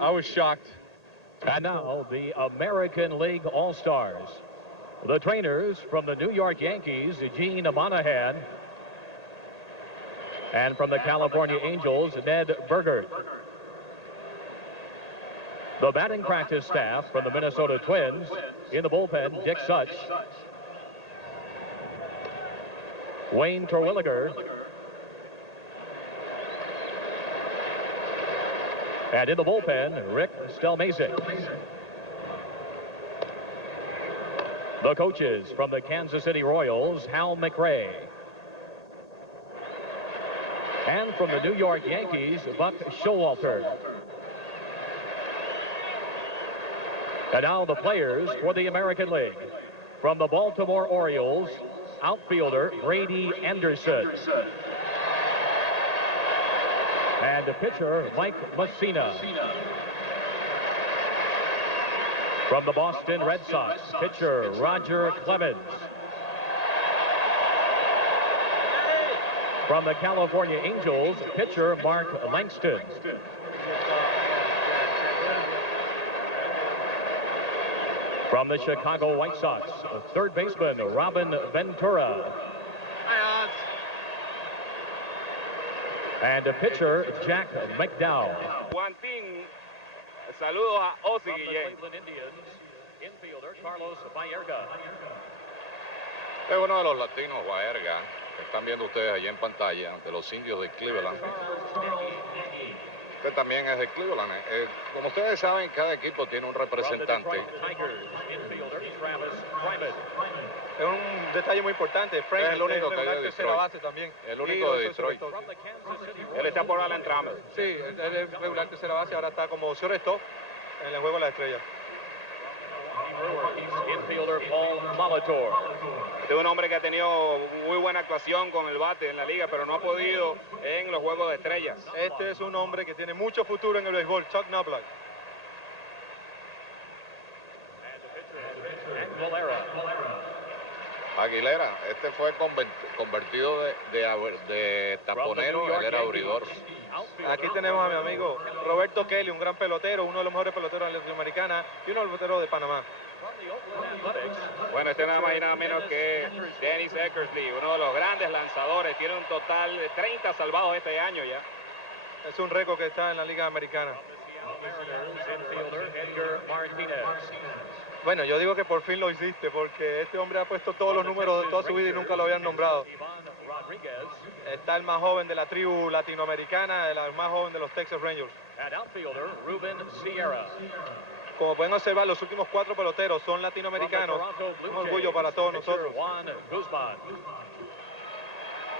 I was shocked. And now the American League All-Stars. The trainers from the New York Yankees, Gene Monahan. And from the California Angels, Ned Berger. The batting practice staff from the Minnesota Twins. In the bullpen, Dick Such, Wayne Terwilliger, and in the bullpen, Rick Stelmasic. The coaches from the Kansas City Royals, Hal McRae. And from the New York Yankees, Buck Showalter. And now the players for the American League. From the Baltimore Orioles, outfielder Brady Anderson. And the pitcher, Mike Mussina. From the Boston Red Sox, pitcher Roger Clemens. From the California Angels, pitcher Mark Langston. From the Chicago White Sox, third baseman Robin Ventura. And a pitcher, Jack McDowell. Juan Tin, saludos a Ozzy Guillén. Cleveland Indians, infielder Carlos Baerga. Es uno de los latinos, Baerga, que están viendo ustedes allí en pantalla, de los Indios de Cleveland. Usted también es de Cleveland. Como ustedes saben, cada equipo tiene un representante. Es un detalle muy importante. Frank es el único que hay de tercera Detroit. base también. El único de Detroit. Él está por la entrada. Sí, él es regular tercera base, ahora está como shortstop en el juego de la estrella. Infielder Paul Molitor. Este es un hombre que ha tenido muy buena actuación con el bate en la liga, pero no ha podido en los juegos de estrellas. Este es un hombre que tiene mucho futuro en el béisbol, Chuck Knobloch. Aguilera, este fue convertido de taponero, él era abridor. Aquí tenemos a mi amigo Roberto Kelly, un gran pelotero, uno de los mejores peloteros latinoamericanos y uno de los peloteros de Panamá. Bueno, este nada más y nada menos que Dennis Eckersley, uno de los grandes lanzadores. Tiene un total de 30 salvados este año ya. Es un récord que está en la Liga Americana. Bueno, yo digo que por fin lo hiciste, porque este hombre ha puesto todos los números de toda su vida y nunca lo habían nombrado. Está el más joven de la tribu latinoamericana, el más joven de los Texas Rangers. Como pueden observar, los últimos 4 peloteros son latinoamericanos. Un orgullo para todos nosotros.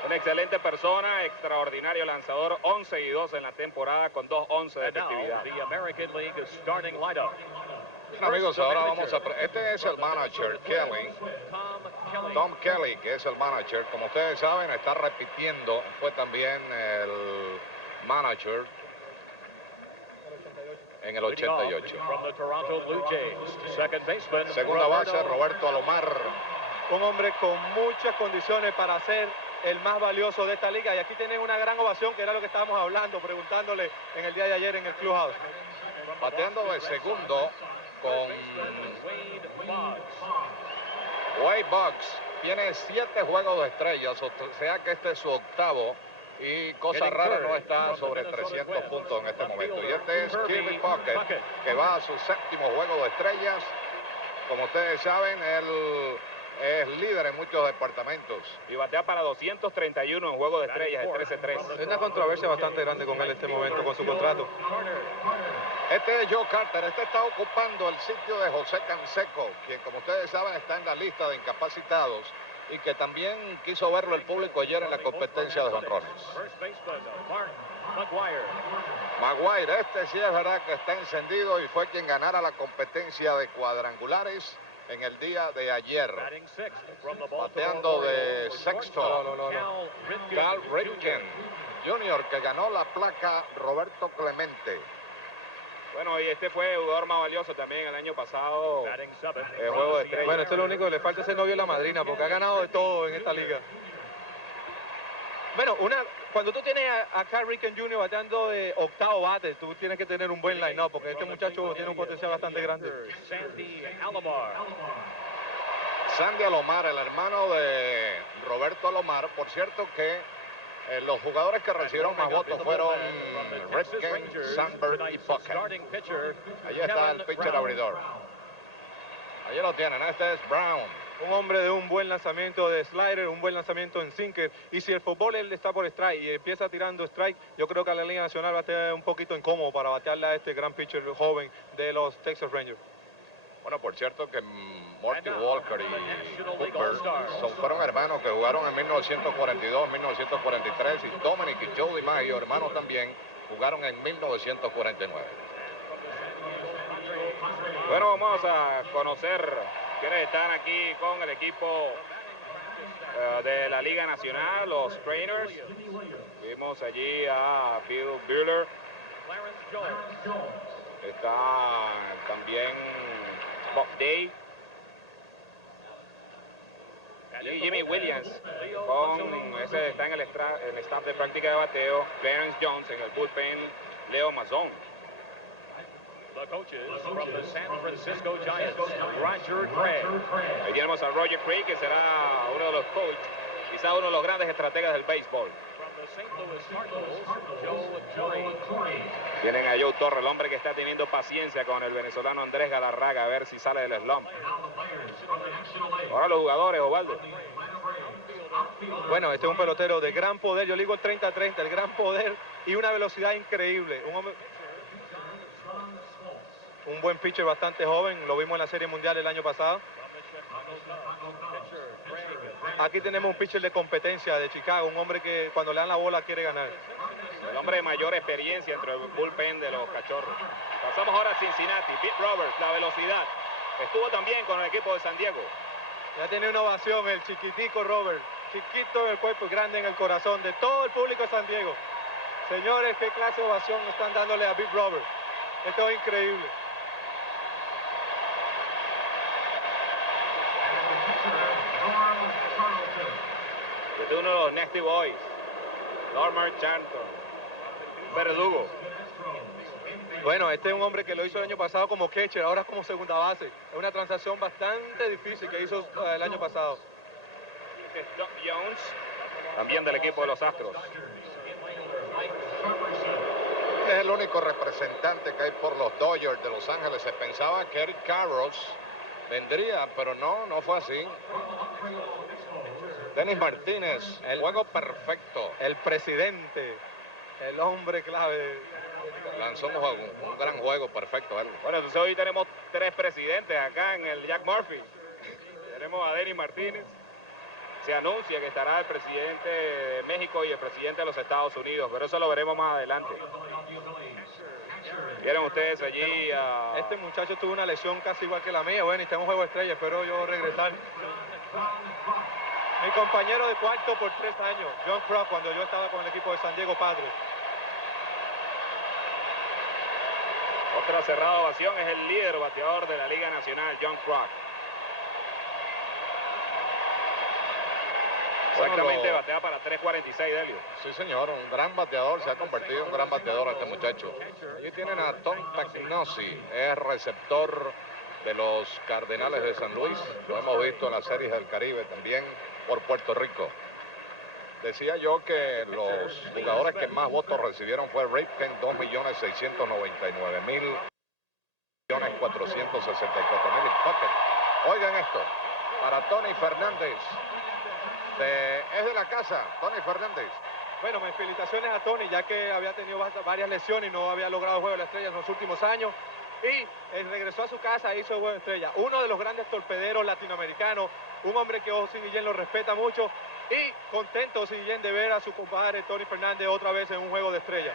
Una excelente persona, extraordinario lanzador, 11-2 en la temporada con 2-11 de efectividad. Bien, amigos, ahora vamos a... Este es el manager, Kelly. Tom Kelly, que es el manager. Como ustedes saben, está repitiendo. Fue también el manager en el 88. Segunda base, Roberto Alomar. Un hombre con muchas condiciones para ser el más valioso de esta liga. Y aquí tienen una gran ovación, que era lo que estábamos hablando, preguntándole en el día de ayer en el clubhouse. Bateando de segundo con Wade Boggs. Tiene 7 juegos de estrellas, o sea que este es su octavo. Y cosa rara, no está sobre 300 puntos en este momento. Y este es Kirby Puckett, que va a su 7º juego de estrellas. Como ustedes saben, él es líder en muchos departamentos. Y batea para 231 en juego de estrellas, el 13-3. Es una controversia bastante grande con él en este momento, con su contrato. Este es Joe Carter. Este está ocupando el sitio de José Canseco, quien, como ustedes saben, está en la lista de incapacitados y que también quiso verlo el público ayer en la competencia de jonrones. Maguire, este sí es verdad que está encendido y fue quien ganara la competencia de cuadrangulares en el día de ayer. Bateando de sexto, Cal Ripken Jr., que ganó la placa Roberto Clemente. Bueno, y este fue el jugador más valioso también el año pasado, el juego de estrellas. Bueno, esto es lo único que le falta, ese novio de la madrina, porque ha ganado de todo en esta liga. Bueno, Cuando tú tienes a Cal Ripken Jr. bateando de octavo bate, tú tienes que tener un buen line-up, porque este muchacho tiene un potencial bastante grande. Sandy Alomar, el hermano de Roberto Alomar. Por cierto que los jugadores que recibieron más votos fueron Ripken, Sandberg y Puckett. Allí está el pitcher abridor. Allí lo tienen, este es Brown. Un hombre de un buen lanzamiento de slider, un buen lanzamiento en sinker. Y si el fútbol él está por strike y empieza tirando strike, yo creo que la Liga Nacional va a estar un poquito incómodo para batearle a este gran pitcher joven de los Texas Rangers. Bueno, por cierto que Morty Walker y Cooper fueron hermanos que jugaron en 1942, 1943 y Dominic y Joe DiMaggio, hermanos también, jugaron en 1949. Bueno, vamos a conocer quienes están aquí con el equipo de la Liga Nacional, los trainers. Vimos allí a Bill Buehler. Está también Bob Day y Jimmy Williams, ese está en el staff de práctica de bateo. Clarence Jones en el bullpen, Leo Mazón. The coaches from the San Francisco Giants, Roger Craig. Ahí tenemos a Roger Craig, que será uno de los coaches, quizá uno de los grandes estrategas del béisbol. From the St. Louis Cardinals, Joe Torre. Tienen a Joe Torre, el hombre que está teniendo paciencia con el venezolano Andrés Galarraga, a ver si sale del slump. Ahora los jugadores, Osvaldo. Bueno, este es un pelotero de gran poder, yo le digo el 30-30, el gran poder y una velocidad increíble. Un buen pitcher bastante joven, lo vimos en la Serie Mundial el año pasado. Aquí tenemos un pitcher de competencia de Chicago, un hombre que cuando le dan la bola quiere ganar. El hombre de mayor experiencia dentro del bullpen de los Cachorros. Pasamos ahora a Cincinnati. Pete Roberts, la velocidad. Estuvo también con el equipo de San Diego. Ya tiene una ovación el chiquitico Robert. Chiquito en el cuerpo y grande en el corazón de todo el público de San Diego. Señores, qué clase de ovación están dándole a Pete Roberts. Esto es increíble. Este es uno de los Nasty Boys. Norman Chanton. Verdugo. Bueno, este es un hombre que lo hizo el año pasado como catcher, ahora como segunda base. Es una transacción bastante difícil que hizo el año pasado. Este es Doug Jones, también del equipo de los Astros. Es el único representante que hay por los Dodgers de Los Ángeles. Se pensaba que Eric Karros vendría, pero no fue así. Denis Martínez, el juego perfecto. El presidente, el hombre clave. Lanzó un gran juego perfecto él. Bueno, entonces hoy tenemos tres presidentes acá en el Jack Murphy. Tenemos a Denis Martínez. Se anuncia que estará el presidente de México y el presidente de los Estados Unidos, pero eso lo veremos más adelante. Vieron ustedes allí a... Este muchacho tuvo una lesión casi igual que la mía. Bueno, y está en un juego de estrella, espero yo regresar. Mi compañero de cuarto por 3 años, John Krug, cuando yo estaba con el equipo de San Diego Padres. Otra cerrada ovación es el líder bateador de la Liga Nacional, John Krug. Exactamente, batea para 3.46, Delio. Sí, señor, un gran bateador, se ha convertido en un gran bateador este muchacho. Aquí tienen a Tom Pagnosi, es receptor de los Cardenales de San Luis. Lo hemos visto en las series del Caribe también por Puerto Rico. Decía yo que los jugadores que más votos recibieron fue Ripken, 2.699.000, 1.464.000 y Puckett. Oigan esto, para Tony Fernández. Es de la casa, Tony Fernández. Bueno, mis felicitaciones a Tony, ya que había tenido varias lesiones y no había logrado el juego de la estrella en los últimos años. Y regresó a su casa e hizo el juego de estrella. Uno de los grandes torpederos latinoamericanos, un hombre que José Guillén lo respeta mucho. Y contento José Guillén de ver a su compadre Tony Fernández otra vez en un juego de estrella.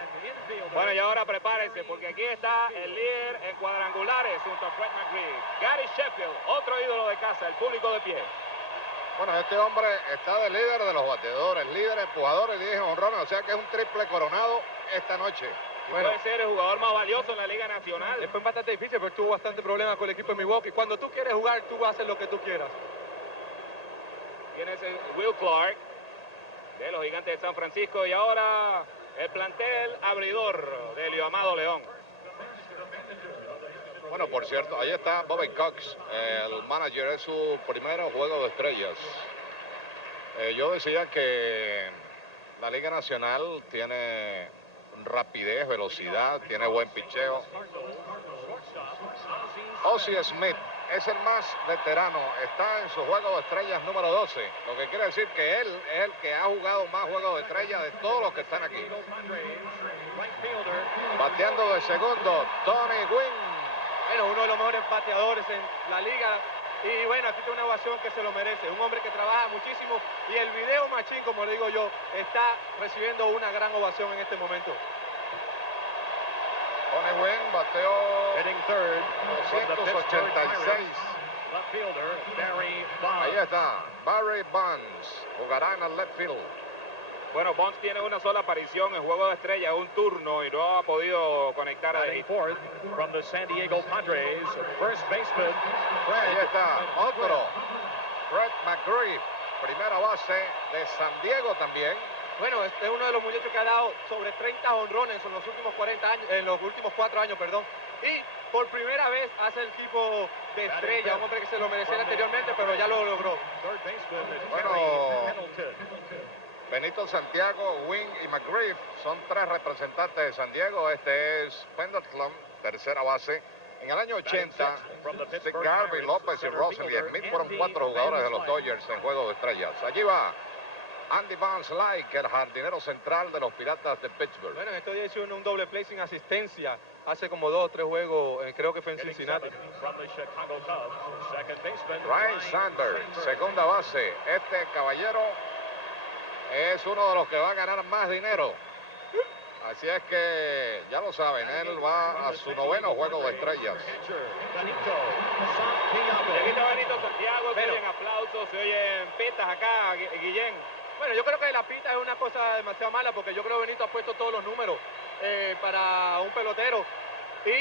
Bueno, y ahora prepárense, porque aquí está el líder en cuadrangulares junto a Fred McGree. Gary Sheffield, otro ídolo de casa, el público de pie. Bueno, este hombre está de líder de los bateadores, líder empujadores, 10 honrones, o sea que es un triple coronado esta noche. Bueno, puede ser el jugador más valioso en la Liga Nacional. Después bastante difícil, pero tuvo bastante problemas con el equipo de Milwaukee. Cuando tú quieres jugar, tú haces lo que tú quieras. Tienes Will Clark, de los Gigantes de San Francisco. Y ahora el plantel abridor del Amado León. Bueno, por cierto, ahí está Bobby Cox, el manager, es su primer juego de estrellas. Yo decía que la Liga Nacional tiene rapidez, velocidad, tiene buen picheo. Ozzie Smith es el más veterano, está en su juego de estrellas número 12, lo que quiere decir que él es el que ha jugado más juegos de estrellas de todos los que están aquí. Bateando de segundo, Tony Gwynn. Bueno, uno de los mejores bateadores en la liga. Y bueno, aquí tiene una ovación que se lo merece. Un hombre que trabaja muchísimo. Y el video machín, como le digo yo, está recibiendo una gran ovación en este momento. Tony Gwynn bateó 286. Ahí está, Barry Bonds. Jugará en el left field. Bueno, Bonds tiene una sola aparición en juego de estrella, un turno, y no ha podido conectar ahí. Fourth from the San Diego Padres, first baseman. Ahí está, otro. Fred McGriff, primera base de San Diego también. Bueno, este es uno de los muchachos que ha dado sobre 30 honrones en los últimos 40 años, en los últimos 4 años, perdón. Y por primera vez hace el tipo de estrella, un hombre que se lo merecía anteriormente, pero ya lo logró. Bueno, Benito Santiago, Wynn y McGriff son 3 representantes de San Diego. Este es Pendleton, tercera base. En el año 80, Steve Garvey, López y Russell y Smith fueron 4 jugadores de los Dodgers en juego de estrellas. Allí va Andy Van Slyke, el jardinero central de los Piratas de Pittsburgh. Bueno, en estos días hizo un doble play sin asistencia. Hace como 2 o 3 juegos, creo que fue en Cincinnati. Ryan Sanders, segunda base. Este caballero es uno de los que va a ganar más dinero. Así es que ya lo saben, él va a su 9º juego de estrellas. Aquí está Benito Santiago, se oyen aplausos, se oyen pitas acá, Guillén. Bueno, yo creo que la pita es una cosa demasiado mala porque yo creo que Benito ha puesto todos los números para un pelotero. Y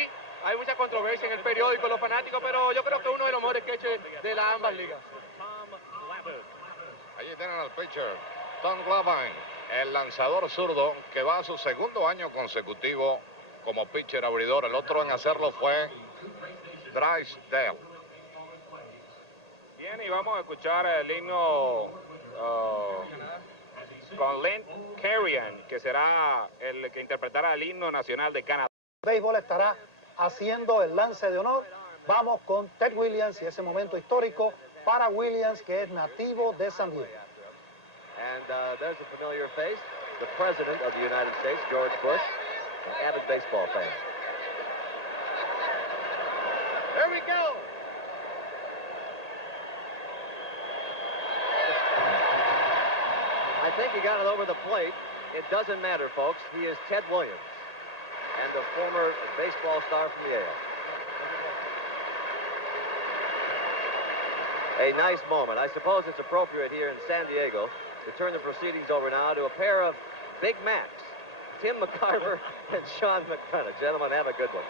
hay mucha controversia en el periódico, los fanáticos, pero yo creo que es uno de los mejores catchers de las ambas ligas. Allí tienen al pitcher Tom Glavine, el lanzador zurdo que va a su 2º año consecutivo como pitcher abridor. El otro en hacerlo fue Drysdale. Bien, y vamos a escuchar el himno con Len Carrion, que será el que interpretará el himno nacional de Canadá. Béisbol estará haciendo el lance de honor. Vamos con Ted Williams y ese momento histórico para Williams, que es nativo de San Diego. And there's a familiar face, the President of the United States, George Bush, an avid baseball fan. There we go. I think he got it over the plate. It doesn't matter, folks. He is Ted Williams, and a former baseball star from Yale. A nice moment. I suppose it's appropriate here in San Diego to turn the proceedings over now to a pair of Big Macs, Tim McCarver and Sean McDonough. Gentlemen, have a good one.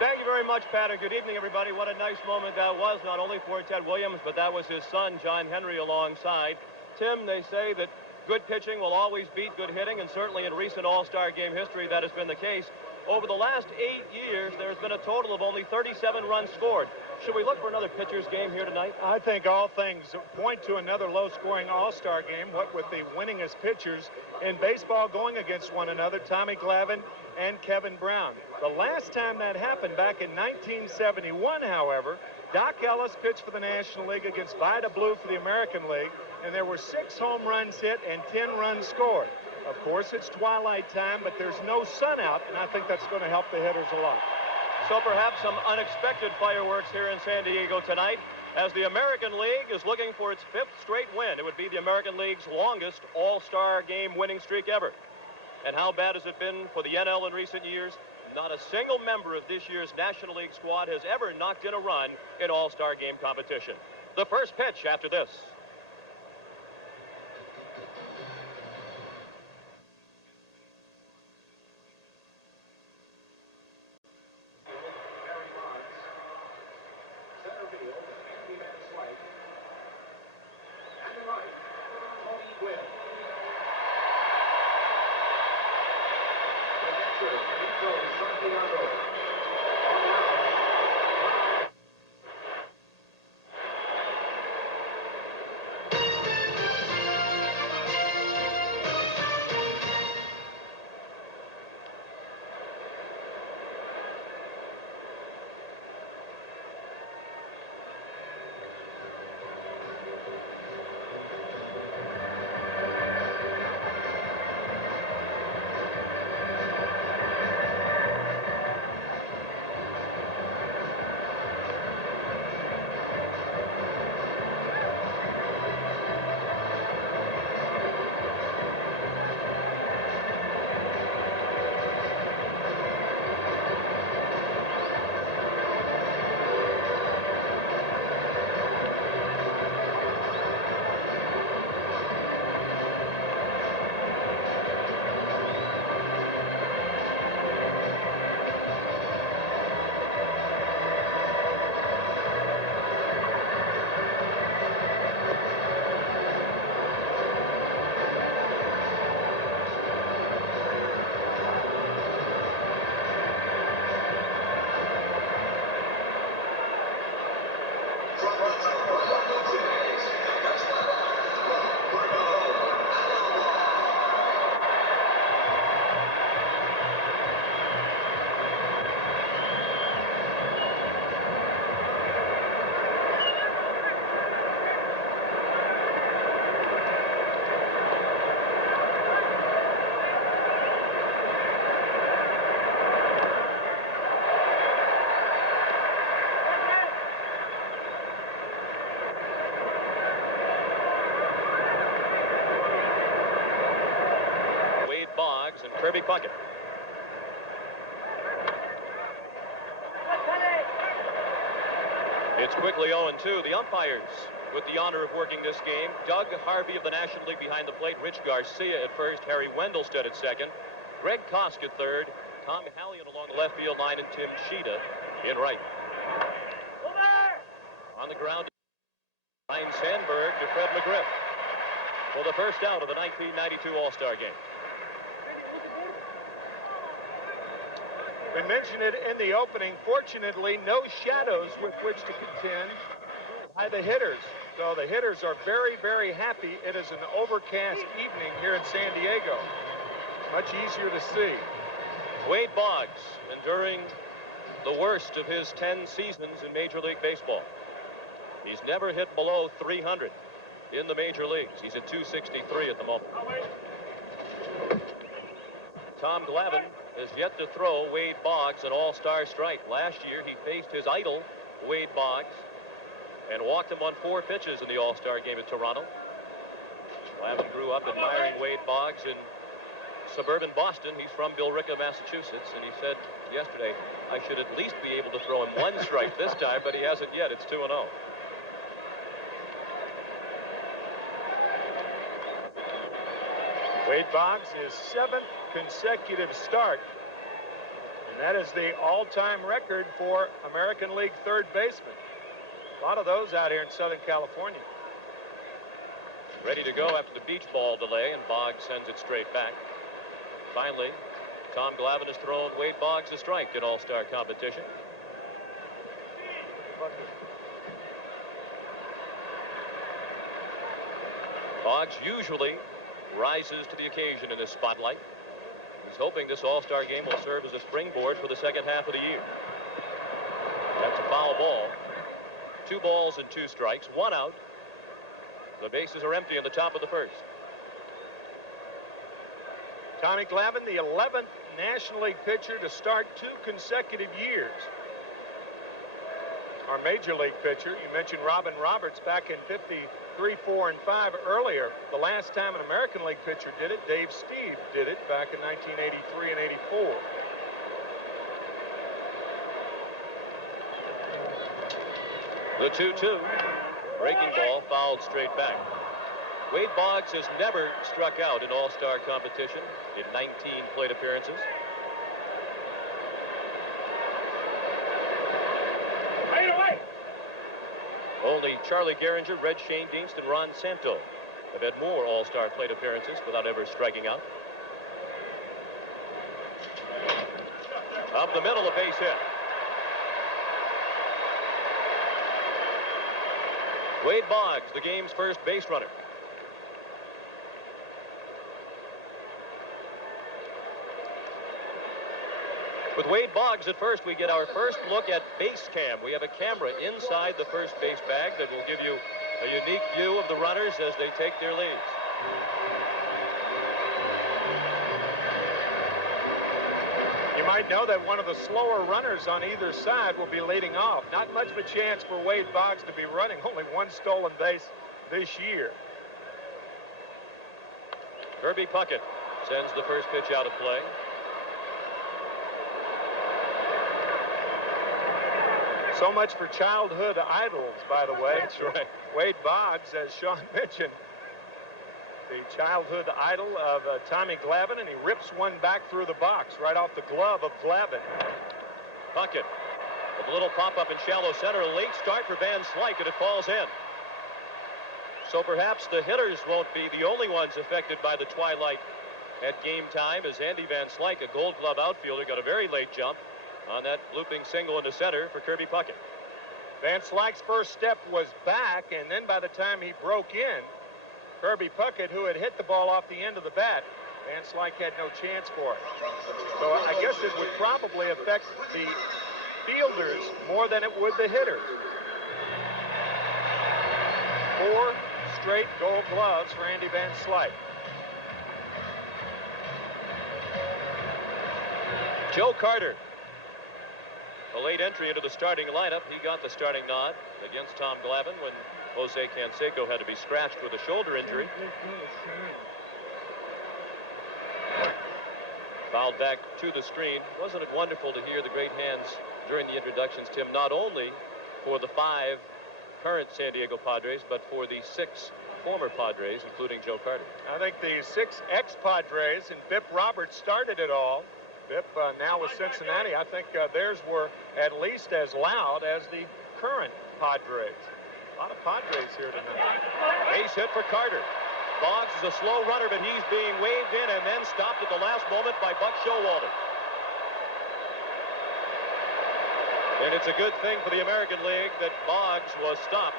Thank you very much, Pat, and good evening, everybody. What a nice moment that was, not only for Ted Williams, but that was his son, John Henry, alongside. Tim, they say that good pitching will always beat good hitting, and certainly in recent All-Star Game history, that has been the case. Over the last 8 years, there's been a total of only 37 runs scored. Should we look for another pitcher's game here tonight? I think all things point to another low-scoring All-Star game, what with the winningest pitchers in baseball going against one another, Tommy Glavine and Kevin Brown. The last time that happened, back in 1971, however, Doc Ellis pitched for the National League against Vida Blue for the American League, and there were 6 home runs hit and 10 runs scored. Of course, it's twilight time, but there's no sun out, and I think that's going to help the hitters a lot. So perhaps some unexpected fireworks here in San Diego tonight as the American League is looking for its 5th straight win. It would be the American League's longest All-Star Game winning streak ever. And how bad has it been for the NL in recent years? Not a single member of this year's National League squad has ever knocked in a run in All-Star Game competition. The first pitch after this. And Kirby Puckett. It's quickly 0-2. The umpires with the honor of working this game: Doug Harvey of the National League behind the plate, Rich Garcia at first, Harry Wendelstedt at second, Greg Kosk at third, Tom Hallion along the left field line, and Tim Sheeta in right. On the ground, Ryan Sandberg to Fred McGriff for the first out of the 1992 All-Star game. We mentioned it in the opening. Fortunately, no shadows with which to contend by the hitters. So the hitters are very, very happy. It is an overcast evening here in San Diego. Much easier to see. Wade Boggs enduring the worst of his 10 seasons in Major League Baseball. He's never hit below 300 in the major leagues. He's at 263 at the moment. Tom Glavine has yet to throw Wade Boggs an all-star strike. Last year, he faced his idol, Wade Boggs, and walked him on 4 pitches in the all-star game at Toronto. Glavine grew up admiring Wade Boggs in suburban Boston. He's from Billerica, Massachusetts, and he said yesterday, I should at least be able to throw him 1 strike this time, but he hasn't yet. It's 2-0. Wade Boggs, his 7th consecutive start, and that is the all-time record for American League third baseman. A lot of those out here in Southern California. Ready to go after the beach ball delay, and Boggs sends it straight back. Finally, Tom Glavine has thrown Wade Boggs a strike in all-star competition. Boggs usually rises to the occasion in this spotlight. He's hoping this all-star game will serve as a springboard for the second half of the year. That's a foul ball. 2 balls and 2 strikes, 1 out. The bases are empty in the top of the first. Tommy Glavine, the 11th National League pitcher to start 2 consecutive years. Our Major League pitcher, you mentioned Robin Roberts back in 53, 4, and 5 earlier. The last time an American League pitcher did it, Dave Steve did it back in 1983 and 84. The 2-2. Breaking ball fouled straight back. Wade Boggs has never struck out in all-star competition in 19 plate appearances. Only Charlie Gehringer, Red Schoendienst, and Ron Santo have had more all-star plate appearances without ever striking out. Up the middle, a base hit. Wade Boggs, the game's first base runner. With Wade Boggs at first, we get our first look at base cam. We have a camera inside the first base bag that will give you a unique view of the runners as they take their leads. You might know that one of the slower runners on either side will be leading off. Not much of a chance for Wade Boggs to be running. Only one stolen base this year. Kirby Puckett sends the first pitch out of play. So much for childhood idols, by the way. That's right. Wade Boggs, as Sean mentioned, the childhood idol of Tommy Glavine, and he rips one back through the box right off the glove of Glavine. Puckett with a little pop-up in shallow center. A late start for Van Slyke, and it falls in. So perhaps the hitters won't be the only ones affected by the twilight at game time, as Andy Van Slyke, a Gold Glove outfielder, got a very late jump on that looping single into center for Kirby Puckett. Van Slyke's first step was back, and then by the time he broke in, Kirby Puckett, who had hit the ball off the end of the bat, Van Slyke had no chance for it. So I guess it would probably affect the fielders more than it would the hitters. 4 straight Gold Gloves for Andy Van Slyke. Joe Carter, a late entry into the starting lineup. He got the starting nod against Tom Glavine when Jose Canseco had to be scratched with a shoulder injury. Fouled back to the screen. Wasn't it wonderful to hear the great hands during the introductions, Tim, not only for the 5 current San Diego Padres, but for the 6 former Padres, including Joe Carter. I think the 6 ex-Padres, and Bip Roberts started it all. Bip now with Cincinnati. I think theirs were at least as loud as the current Padres. A lot of Padres here tonight. Base hit for Carter. Boggs is a slow runner, but he's being waved in and then stopped at the last moment by Buck Showalter. And it's a good thing for the American League that Boggs was stopped.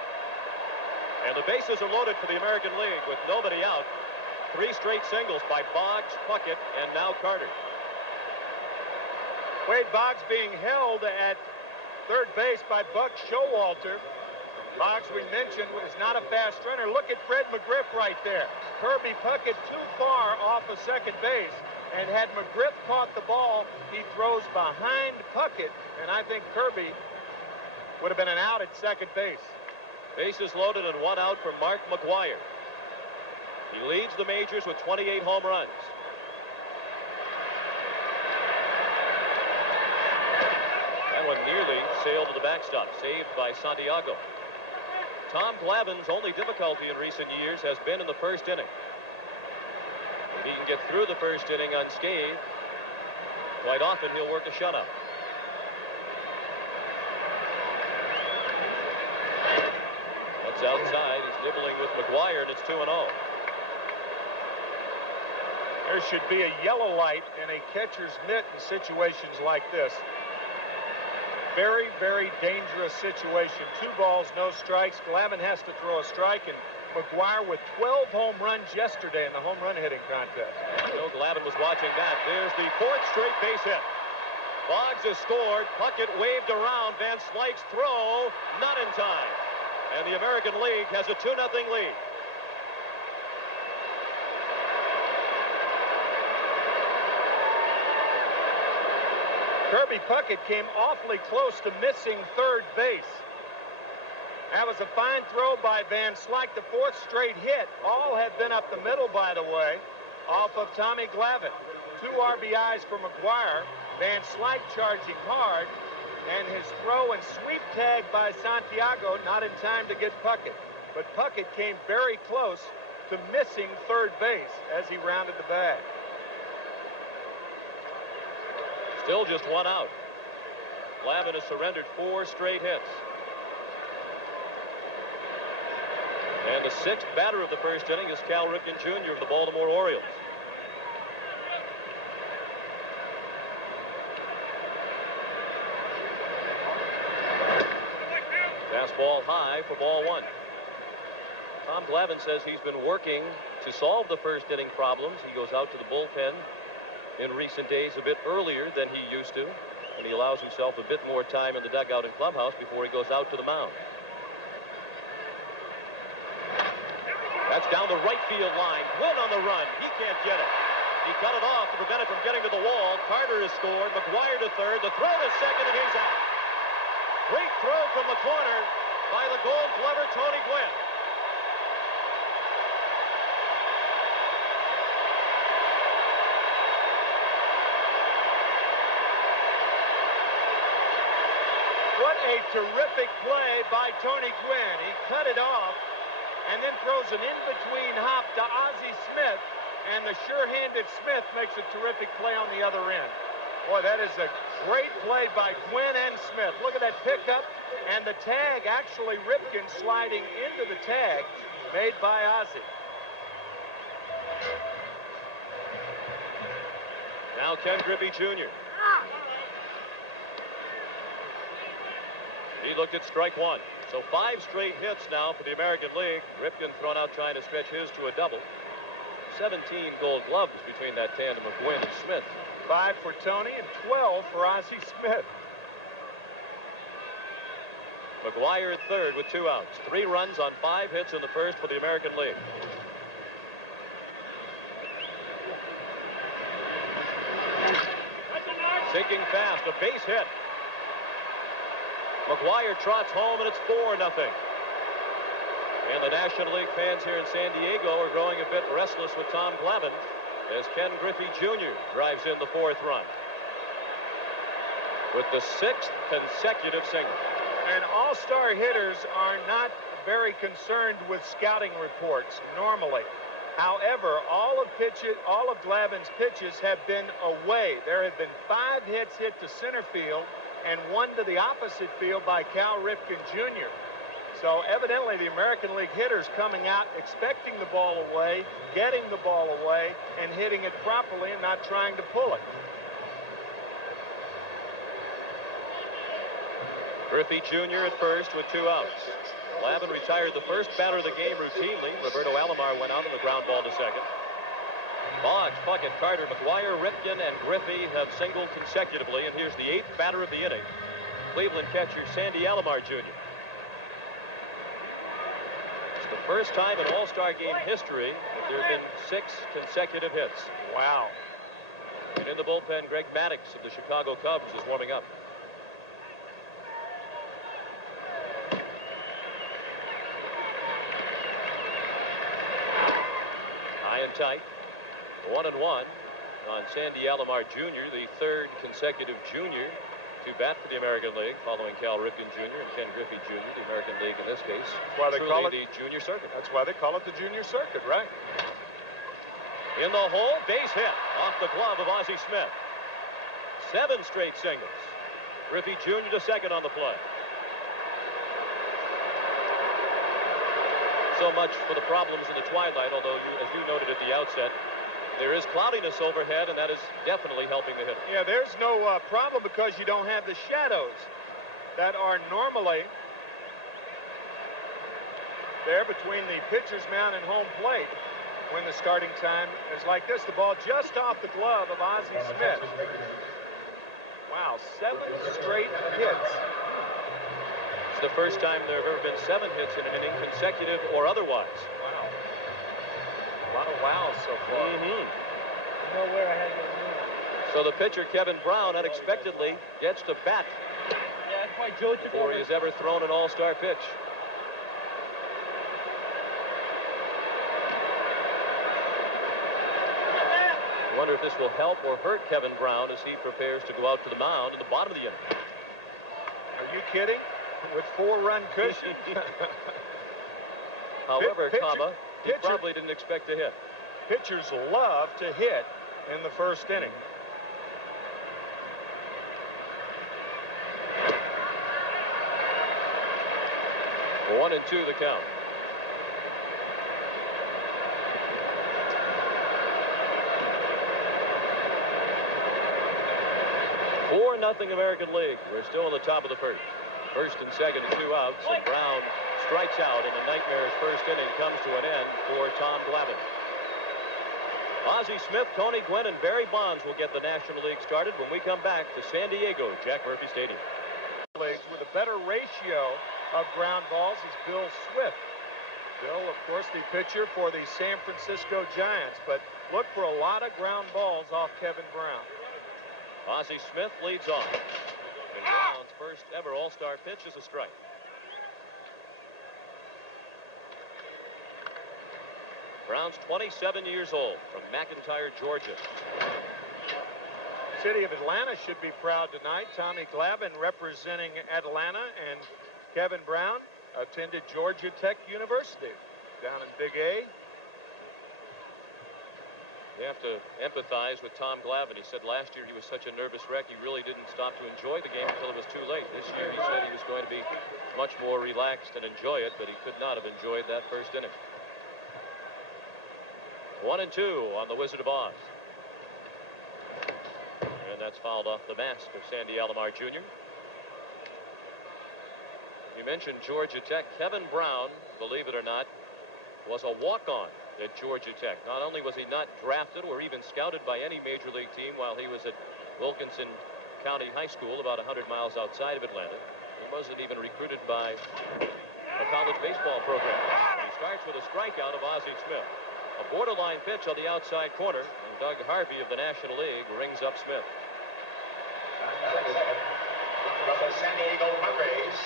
And the bases are loaded for the American League with nobody out. 3 straight singles by Boggs, Puckett, and now Carter. Wade Boggs being held at third base by Buck Showalter. Boggs, we mentioned, is not a fast runner. Look at Fred McGriff right there. Kirby Puckett too far off of second base. And had McGriff caught the ball, he throws behind Puckett. And I think Kirby would have been an out at second base. Bases loaded and 1 out for Mark McGwire. He leads the majors with 28 home runs. One nearly sailed to the backstop, saved by Santiago. Tom Glavine's only difficulty in recent years has been in the first inning. If he can get through the first inning unscathed, quite often he'll work a shutout. That's outside. He's nibbling with McGwire, and it's 2-0. There should be a yellow light in a catcher's mitt in situations like this. Very, very dangerous situation. 2 balls, no strikes. Glavine has to throw a strike, and McGwire with 12 home runs yesterday in the home run hitting contest. Joe Glavine was watching that. There's the 4th straight base hit. Boggs has scored. Puckett waved around. Van Slyke's throw, not in time. And the American League has a 2-0 lead. Kirby Puckett came awfully close to missing third base. That was a fine throw by Van Slyke, the 4th straight hit. All have been up the middle, by the way, off of Tommy Glavine. 2 RBIs for McGwire. Van Slyke charging hard, and his throw and sweep tag by Santiago, not in time to get Puckett. But Puckett came very close to missing third base as he rounded the bag. Still just 1 out. Glavine has surrendered 4 straight hits. And the 6th batter of the first inning is Cal Ripken Jr. of the Baltimore Orioles. Fastball high for ball one. Tom Glavine says he's been working to solve the first inning problems. He goes out to the bullpen in recent days a bit earlier than he used to, and he allows himself a bit more time in the dugout and clubhouse before he goes out to the mound. That's down the right field line. Gwynn on the run. He can't get it. He cut it off to prevent it from getting to the wall. Carter has scored. McGuire to third. The throw to second, and he's out. Great throw from the corner by the Gold Glover, Tony Gwynn. What a terrific play by Tony Gwynn. He cut it off and then throws an in-between hop to Ozzie Smith, and the sure-handed Smith makes a terrific play on the other end. Boy, that is a great play by Gwynn and Smith. Look at that pickup, and the tag, actually Ripken sliding into the tag made by Ozzie. Now Ken Griffey Jr. He looked at strike one. So 5 straight hits now for the American League. Ripken thrown out trying to stretch his to a double. 17 Gold Gloves between that tandem of Gwynn and Smith. 5 for Tony and 12 for Ozzie Smith. McGuire at third with 2 outs. 3 runs on 5 hits in the first for the American League. Sinking fast, a base hit. McGuire trots home, and it's 4-0. And the National League fans here in San Diego are growing a bit restless with Tom Glavine as Ken Griffey Jr. drives in the 4th run with the 6th consecutive single. And all-star hitters are not very concerned with scouting reports normally. However, all of Glavine's pitches have been away. There have been 5 hits hit to center field and 1 to the opposite field by Cal Ripken Jr. So evidently the American League hitters coming out expecting the ball away, getting the ball away, and hitting it properly and not trying to pull it. Griffey Jr. at first with 2 outs. Glavine retired the first batter of the game routinely. Roberto Alomar went out on the ground ball to second. Boggs, Puckett, Carter, McGuire, Ripken, and Griffey have singled consecutively, and here's the 8th batter of the inning, Cleveland catcher Sandy Alomar Jr. It's the first time in All-Star Game history that there have been 6 consecutive hits. Wow. And in the bullpen, Greg Maddux of the Chicago Cubs is warming up. High and tight. 1-1 on Sandy Alomar Jr., the 3rd consecutive junior to bat for the American League, following Cal Ripken Jr. and Ken Griffey Jr., the American League in this case. That's why they call it the junior circuit. That's why they call it the junior circuit, right? In the hole, base hit off the glove of Ozzie Smith. 7 straight singles. Griffey Jr. to second on the play. So much for the problems in the twilight, although, as you noted at the outset, there is cloudiness overhead, and that is definitely helping the hitter. Yeah, there's no problem because you don't have the shadows that are normally there between the pitcher's mound and home plate when the starting time is like this. The ball just off the glove of Ozzie Smith. Wow, 7 straight hits. It's the first time there have ever been 7 hits in an inning, consecutive or otherwise. Wow. A lot of wows so far. Nowhere I had to move. So the pitcher, Kevin Brown, unexpectedly gets to bat Yeah, that's why Joe took before over. he has ever thrown an all-star pitch. I wonder if this will help or hurt Kevin Brown as he prepares to go out to the mound at the bottom of the inning. Are you kidding? With 4-run cushion. However, he pitcher, probably didn't expect to hit. Pitchers love to hit in the first inning. One and 2 the count. Nothing American League. We're still on the top of the first. First and second and 2 outs, and Brown strikes out, and the nightmare's first inning comes to an end for Tom Glavine. Ozzie Smith, Tony Gwynn, and Barry Bonds will get the National League started when we come back to San Diego, Jack Murphy Stadium. With a better ratio of ground balls is Bill Swift. Bill, of course, the pitcher for the San Francisco Giants, but look for a lot of ground balls off Kevin Brown. Ozzie Smith leads off. And Brown's first ever All-Star pitch is a strike. Brown's 27 years old from McIntyre, Georgia. City of Atlanta should be proud tonight. Tommy Glavine representing Atlanta, and Kevin Brown attended Georgia Tech University down in Big A. You have to empathize with Tom Glavine. He said last year he was such a nervous wreck, he really didn't stop to enjoy the game until it was too late. This year he said he was going to be much more relaxed and enjoy it, but he could not have enjoyed that first inning. 1-2 on the Wizard of Oz. And that's fouled off the mask of Sandy Alomar Jr. You mentioned Georgia Tech. Kevin Brown, believe it or not, was a walk-on at Georgia Tech. Not only was he not drafted or even scouted by any major league team while he was at Wilkinson County High School about 100 miles outside of Atlanta, he wasn't even recruited by a college baseball program. He starts with a strikeout of Ozzie Smith. A borderline pitch on the outside corner, and Doug Harvey of the National League rings up Smith. From the San Diego Padres,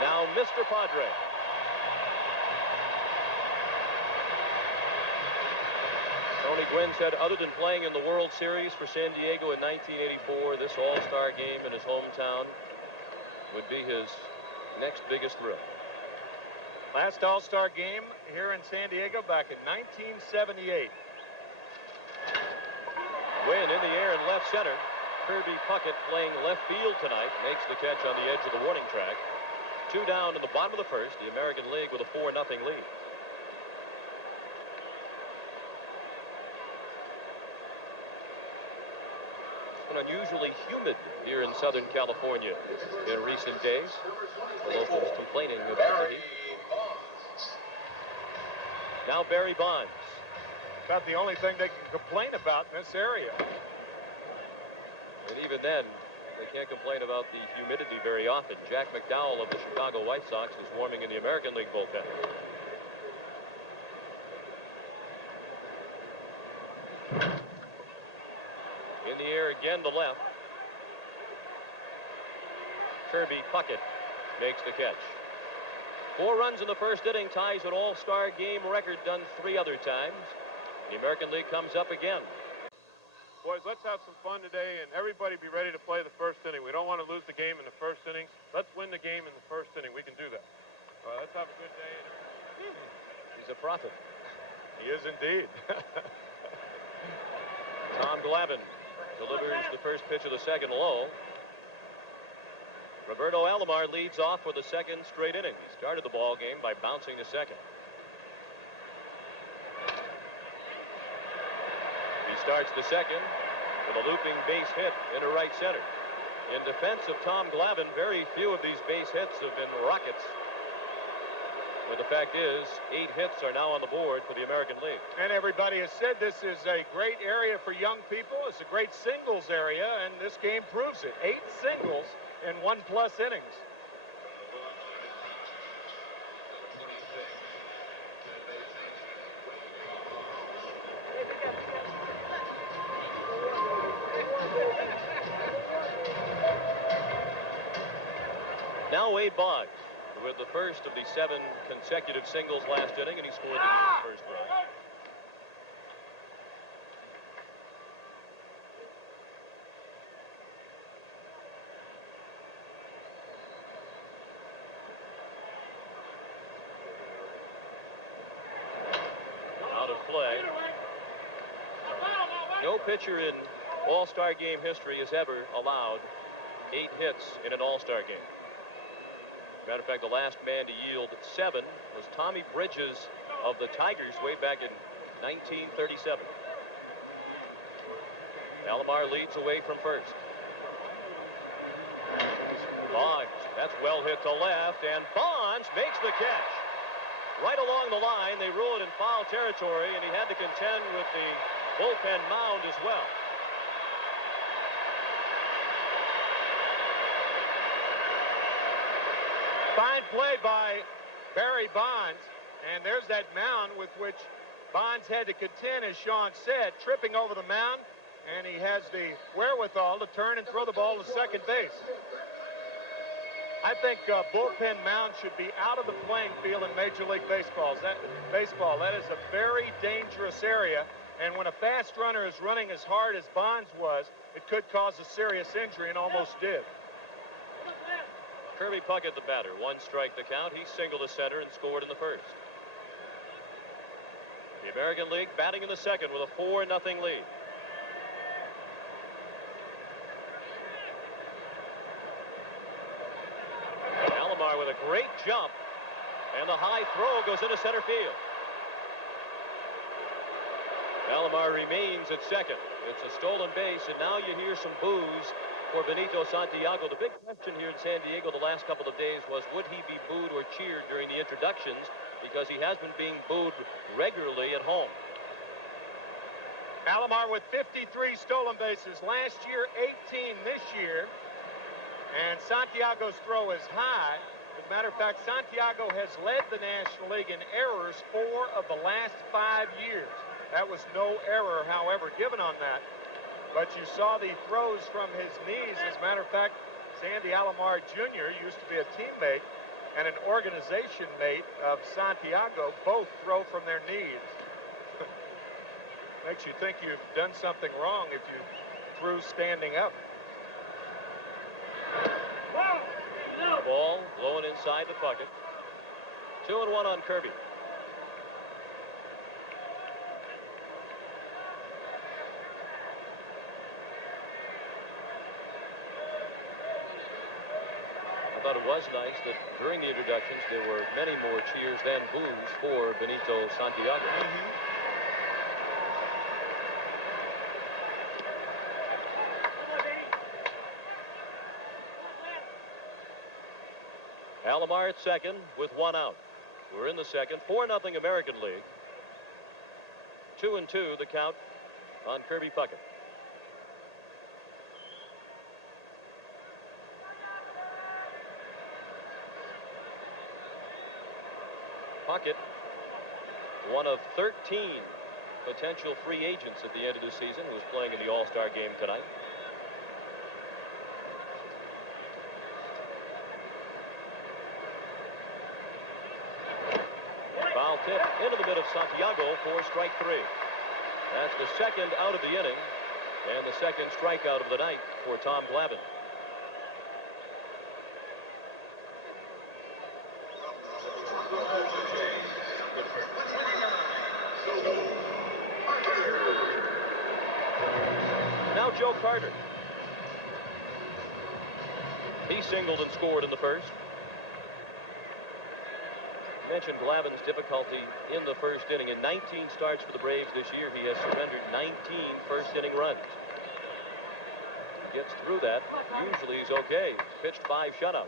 now Mr. Padre. Tony Gwynn said other than playing in the World Series for San Diego in 1984, this All-Star game in his hometown would be his next biggest thrill. Last All-Star game here in San Diego back in 1978. Gwynn in the air in left center. Kirby Puckett playing left field tonight makes the catch on the edge of the warning track. 2 down in the bottom of the first. The American League with a 4-0 lead. It's been unusually humid here in Southern California in recent days. The locals complaining about the heat. Now Barry Bonds. About the only thing they can complain about in this area. And even then, they can't complain about the humidity very often. Jack McDowell of the Chicago White Sox is warming in the American League bullpen. In the air again to left. Kirby Puckett makes the catch. 4 runs in the first inning, ties an All-Star game record done 3 other times. The American League comes up again. Boys, let's have some fun today, and everybody be ready to play the first inning. We don't want to lose the game in the first innings. Let's win the game in the first inning. We can do that. Let's have a good day. He's a prophet. He is indeed. Tom Glavine delivers the first pitch of the second low. Roberto Alomar leads off for the second straight inning. He started the ball game by bouncing to second. He starts the second with a looping base hit into right center. In defense of Tom Glavine, very few of these base hits have been rockets. But the fact is, 8 hits are now on the board for the American League. And everybody has said this is a great area for young people. It's a great singles area, and this game proves it. 8 singles in 1+ innings. Now Wade Boggs with the first of the 7 consecutive singles last inning, and he scored the game's first run. Out of play. No pitcher in All-Star game history has ever allowed 8 hits in an All-Star game. Matter of fact, the last man to yield 7 was Tommy Bridges of the Tigers way back in 1937. Alomar leads away from first. Bonds, that's well hit to left, and Bonds makes the catch. Right along the line, they rule it in foul territory, and he had to contend with the bullpen mound as well. Fine play by Barry Bonds, and there's that mound with which Bonds had to contend, as Sean said, tripping over the mound, and he has the wherewithal to turn and throw the ball to second base. I think bullpen mound should be out of the playing field in Major League Baseball. That is a very dangerous area, and when a fast runner is running as hard as Bonds was, it could cause a serious injury, and almost did. Kirby Puckett, the batter, 1 strike the count. He singled to center and scored in the first. The American League batting in the second with a 4-0 lead. Alomar with a great jump, and the high throw goes into center field. Alomar remains at second. It's a stolen base, and now you hear some boos for Benito Santiago. The big question here in San Diego the last couple of days was, would he be booed or cheered during the introductions, because he has been being booed regularly at home. Alomar with 53 stolen bases last year, 18 this year, and Santiago's throw is high. As a matter of fact, Santiago has led the National League in errors 4 of the last 5 years. That was no error, however, given on that. But you saw the throws from his knees. As a matter of fact, Sandy Alomar Jr. used to be a teammate and an organization mate of Santiago. Both throw from their knees. Makes you think you've done something wrong if you threw standing up. Ball blowing inside the bucket. 2-1 on Kirby. I thought it was nice that during the introductions there were many more cheers than boos for Benito Santiago. Alomar at second with 1 out. We're in the second. 4-0 American League. 2-2 the count on Kirby Puckett. Puckett, one of 13 potential free agents at the end of the season, who's playing in the All-Star game tonight. Foul tip into the mid of Santiago for strike 3. That's the second out of the inning and the second strikeout of the night for Tom Glavine. Now Joe Carter. He singled and scored in the first. Mentioned Glavine's difficulty in the first inning. In 19 starts for the Braves this year, he has surrendered 19 first-inning runs. He gets through that. Usually he's okay. He's pitched 5 shutouts.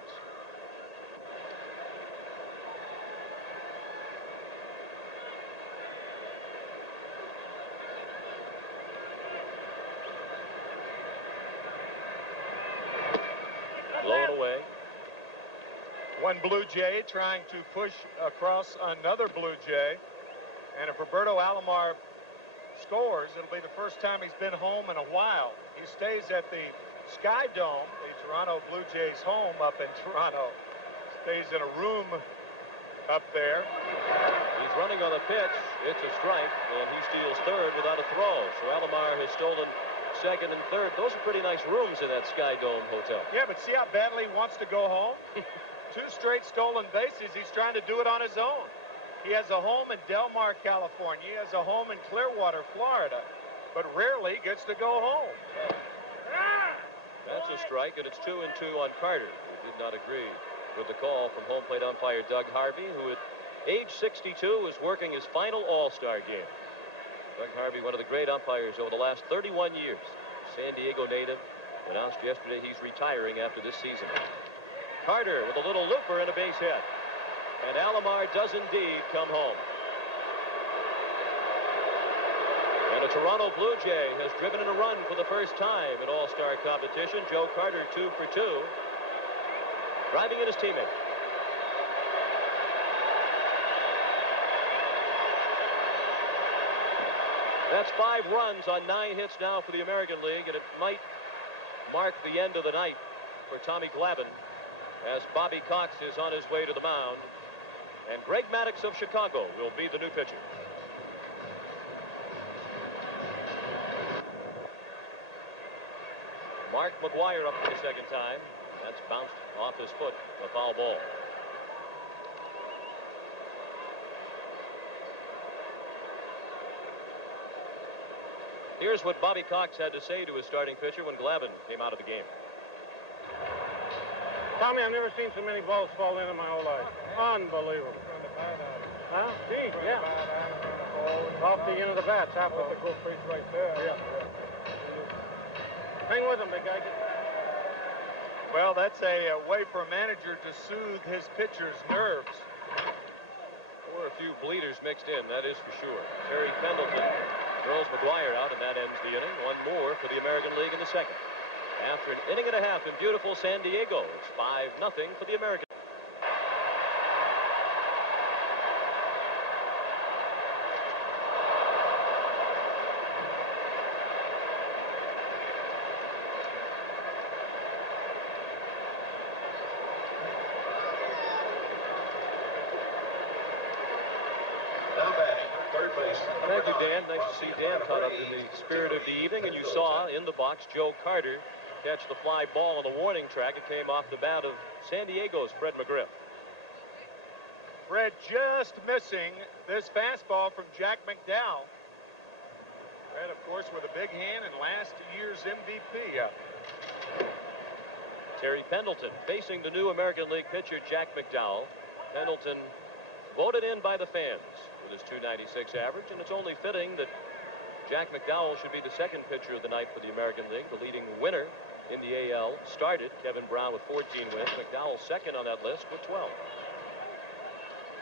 Blown away. One Blue Jay trying to push across another Blue Jay. And if Roberto Alomar scores, it'll be the first time he's been home in a while. He stays at the Sky Dome, the Toronto Blue Jays home up in Toronto. Stays in a room up there. He's running on the pitch. It's a strike, and he steals third without a throw. So Alomar has stolen second and third. Those are pretty nice rooms in that Sky Dome hotel. Yeah, but see how badly he wants to go home? 2 straight stolen bases. He's trying to do it on his own. He has a home in Del Mar, California. He has a home in Clearwater, Florida, but rarely gets to go home. That's a strike, and it's 2-2 on Carter, who did not agree with the call from home plate umpire Doug Harvey, who at age 62 is working his final All-Star game. Doug Harvey, one of the great umpires over the last 31 years. San Diego native, announced yesterday he's retiring after this season. Carter with a little looper and a base hit. And Alomar does indeed come home. And a Toronto Blue Jay has driven in a run for the first time in All-Star competition. Joe Carter 2 for 2. Driving in his teammate. That's 5 runs on 9 hits now for the American League, and it might mark the end of the night for Tommy Glavine as Bobby Cox is on his way to the mound. And Greg Maddux of Chicago will be the new pitcher. Mark McGwire up for the second time. That's bounced off his foot, a foul ball. Here's what Bobby Cox had to say to his starting pitcher when Glavine came out of the game. Tommy, I've never seen so many balls fall in my whole life. Unbelievable. Huh? Gee, yeah. Off the end of the bats, half of the goal face right there. Yeah. Hang with him, big guy. Well, that's a way for a manager to soothe his pitcher's nerves. Or a few bleeders mixed in, that is for sure. Terry Pendleton throws McGwire out, and that ends the inning. One more for the American League in the second. After an inning and a half in beautiful San Diego, it's 5-0 for the American. Thank you, Dan. Nice to see Dan caught up in the spirit of the evening. And you saw in the box Joe Carter catch the fly ball on the warning track. It came off the bat of San Diego's Fred McGriff. Fred just missing this fastball from Jack McDowell. Fred, of course, with a big hand and last year's MVP. Terry Pendleton facing the new American League pitcher Jack McDowell. Pendleton voted in by the fans with his .296 average, and it's only fitting that Jack McDowell should be the second pitcher of the night for the American League. The leading winner in the AL started, Kevin Brown, with 14 wins. McDowell second on that list with 12.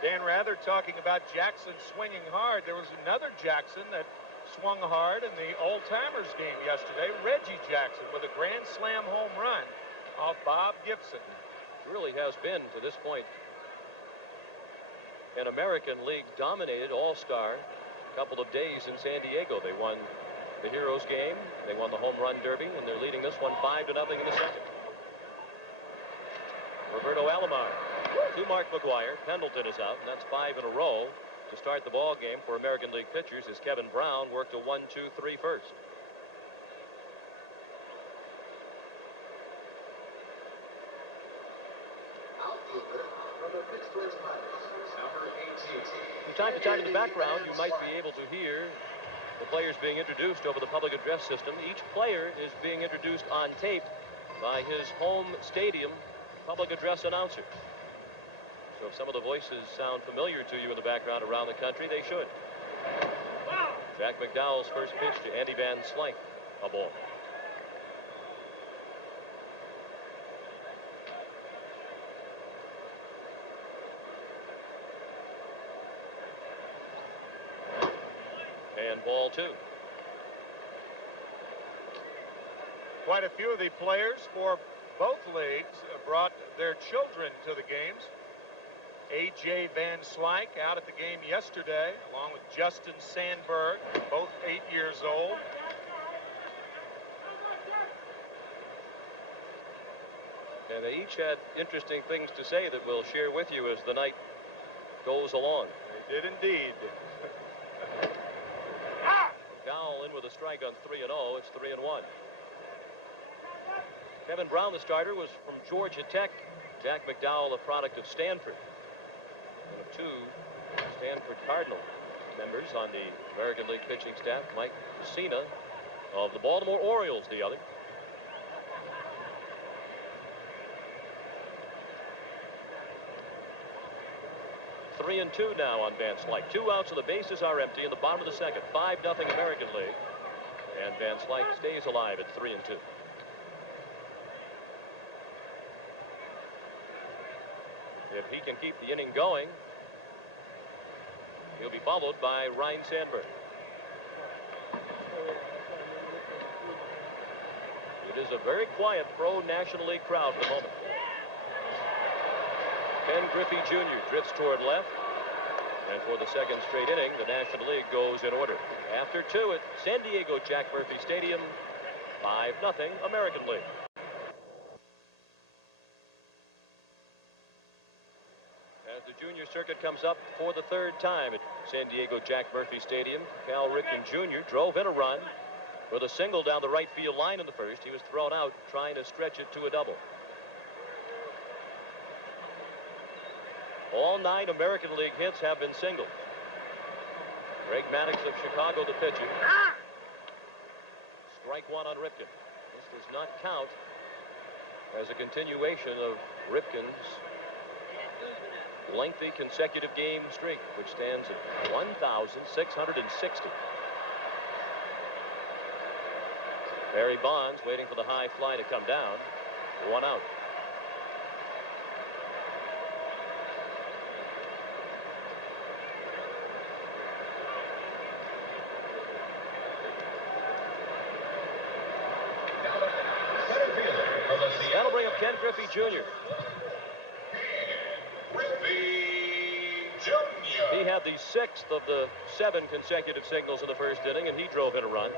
Dan Rather talking about Jackson swinging hard. There was another Jackson that swung hard in the old-timers game yesterday. Reggie Jackson with a grand slam home run off Bob Gibson. It really has been, to this point, an American League dominated all-star couple of days in San Diego. They won the Heroes game, they won the Home Run Derby, and they're leading this one 5-0 in the second. Roberto Alomar to Mark McGwire. Pendleton is out, and that's 5 in a row to start the ball game for American League pitchers as Kevin Brown worked a 1-2-3 first. From time to time in the background, you might be able to hear the players being introduced over the public address system. Each player is being introduced on tape by his home stadium public address announcer. So if some of the voices sound familiar to you in the background around the country, they should. Jack McDowell's first pitch to Andy Van Slyke, a ball. And ball 2. Quite a few of the players for both leagues brought their children to the games. A.J. Van Slyke out at the game yesterday, along with Justin Sandberg, both 8 years old. And they each had interesting things to say that we'll share with you as the night goes along. They did indeed. McDowell in with a strike on 3-0. It's 3-1. Kevin Brown, the starter, was from Georgia Tech. Jack McDowell, a product of Stanford. One of 2 Stanford Cardinal members on the American League pitching staff. Mike Messina of the Baltimore Orioles, the other. Three and 2 now on Van Slyke. 2 outs and the bases are empty in the bottom of the second. 5-0 American League. And Van Slyke stays alive at 3-2. If he can keep the inning going, he'll be followed by Ryne Sandberg. It is a very quiet pro-National League crowd at the moment. Ken Griffey Jr. drifts toward left. And for the second straight inning, the National League goes in order. After 2 at San Diego Jack Murphy Stadium, 5-0 American League. As the junior circuit comes up for the 3rd time at San Diego Jack Murphy Stadium, Cal Ripken Jr. drove in a run with a single down the right field line in the first. He was thrown out trying to stretch it to a double. All 9 American League hits have been singles. Greg Maddux of Chicago, the pitcher. Strike 1 on Ripken. This does not count as a continuation of Ripken's lengthy consecutive game streak, which stands at 1,660. Barry Bonds waiting for the high fly to come down. 1 out. That'll bring up Ken Griffey Jr. He had the 6th of the 7 consecutive singles in the first inning, and he drove in a run.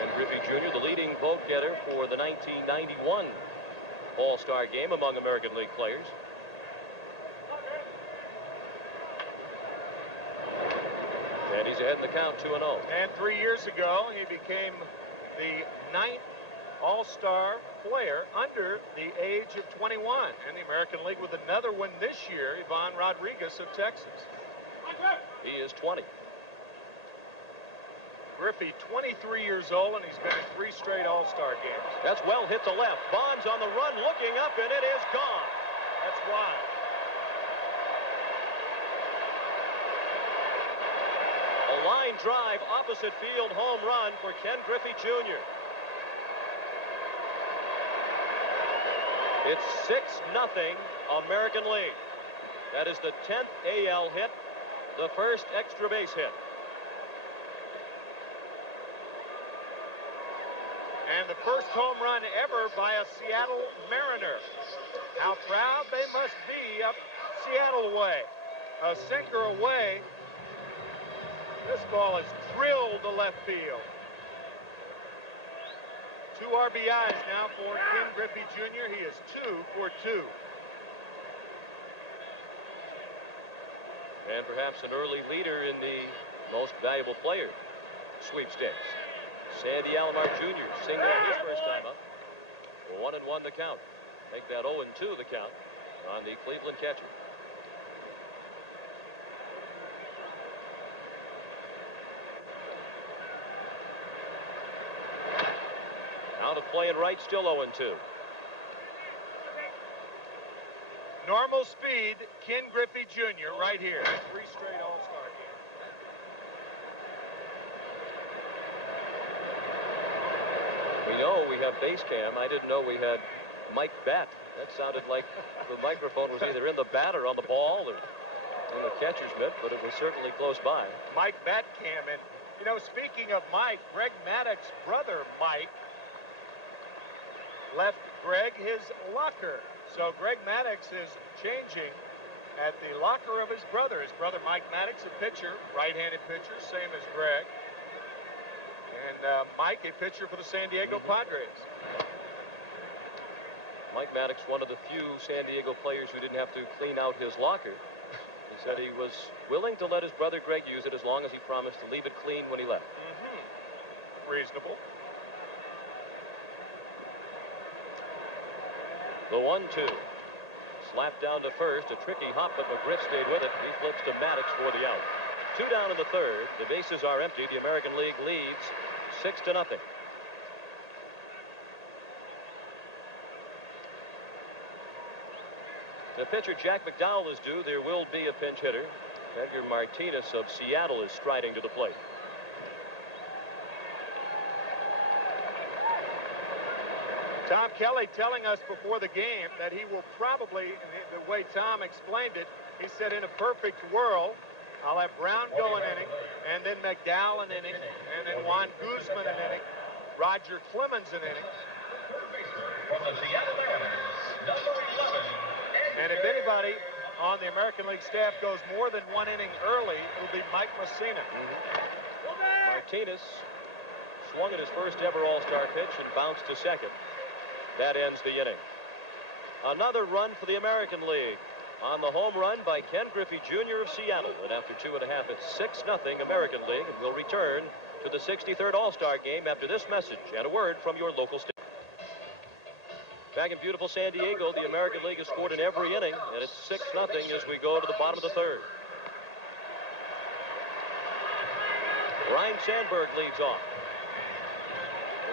And Griffey Jr., the leading vote getter for the 1991 All-Star Game among American League players. And he's ahead in the count, 2-0. And 3 years ago, he became the 9th All-Star player under the age of 21. And the American League with another one this year, Ivan Rodriguez of Texas. He is 20. Griffey, 23 years old, and he's been in 3 straight All-Star games. That's well hit to left. Bonds on the run, looking up, and it is gone. That's wide. A line drive, opposite field home run for Ken Griffey Jr. It's 6-0 American League. That is the 10th AL hit, the first extra base hit. And the first home run ever by a Seattle Mariner. How proud they must be up Seattle way. A sinker away. This ball is drilled to left field. 2 RBIs now for Ken Griffey Jr. He is 2 for 2. And perhaps an early leader in the most valuable player sweepstakes. Sandy Alomar Jr. single his first time up. 1-1 the count. Make that 0-2 the count on the Cleveland catcher. Out of play and right, still 0-2. Normal speed, Ken Griffey Jr. right here. 3 straight All-Star games. We know we have base cam. I didn't know we had Mike Bat. That sounded like the microphone was either in the bat or on the ball or in the catcher's mitt, but it was certainly close by. Mike Batcam. And, you know, speaking of Mike, Greg Maddox's brother, Mike, left Greg his locker. So Greg Maddux is changing at the locker of his brother. His brother, Mike Maddux, a pitcher, right-handed pitcher, same as Greg. And Mike, a pitcher for the San Diego Padres. Mike Maddux, one of the few San Diego players who didn't have to clean out his locker. He said he was willing to let his brother Greg use it as long as he promised to leave it clean when he left. Reasonable. The 1-2. Slapped down to first. A tricky hop, but McGriff stayed with it. He flips to Maddux for the out. 2 down in the 3rd. The bases are empty. The American League leads 6-0. The pitcher Jack McDowell is due. There will be a pinch hitter. Edgar Martinez of Seattle is striding to the plate. Tom Kelly telling us before the game that he will probably, the way Tom explained it, he said in a perfect world, I'll have Brown go an inning, and then McDowell an inning, and then Juan Guzman an inning, Roger Clemens an inning. And if anybody on the American League staff goes more than one inning early, it'll be Mike Messina. Martinez swung at his first ever All-Star pitch and bounced to second. That ends the inning. Another run for the American League on the home run by Ken Griffey Jr. of Seattle. And after 2.5, it's 6-0 American League. And we'll return to the 63rd All-Star game after this message and a word from your local station. Back in beautiful San Diego, the American League has scored in every inning, and it's 6-0 as we go to the bottom of the third. Ryne Sandberg leads off.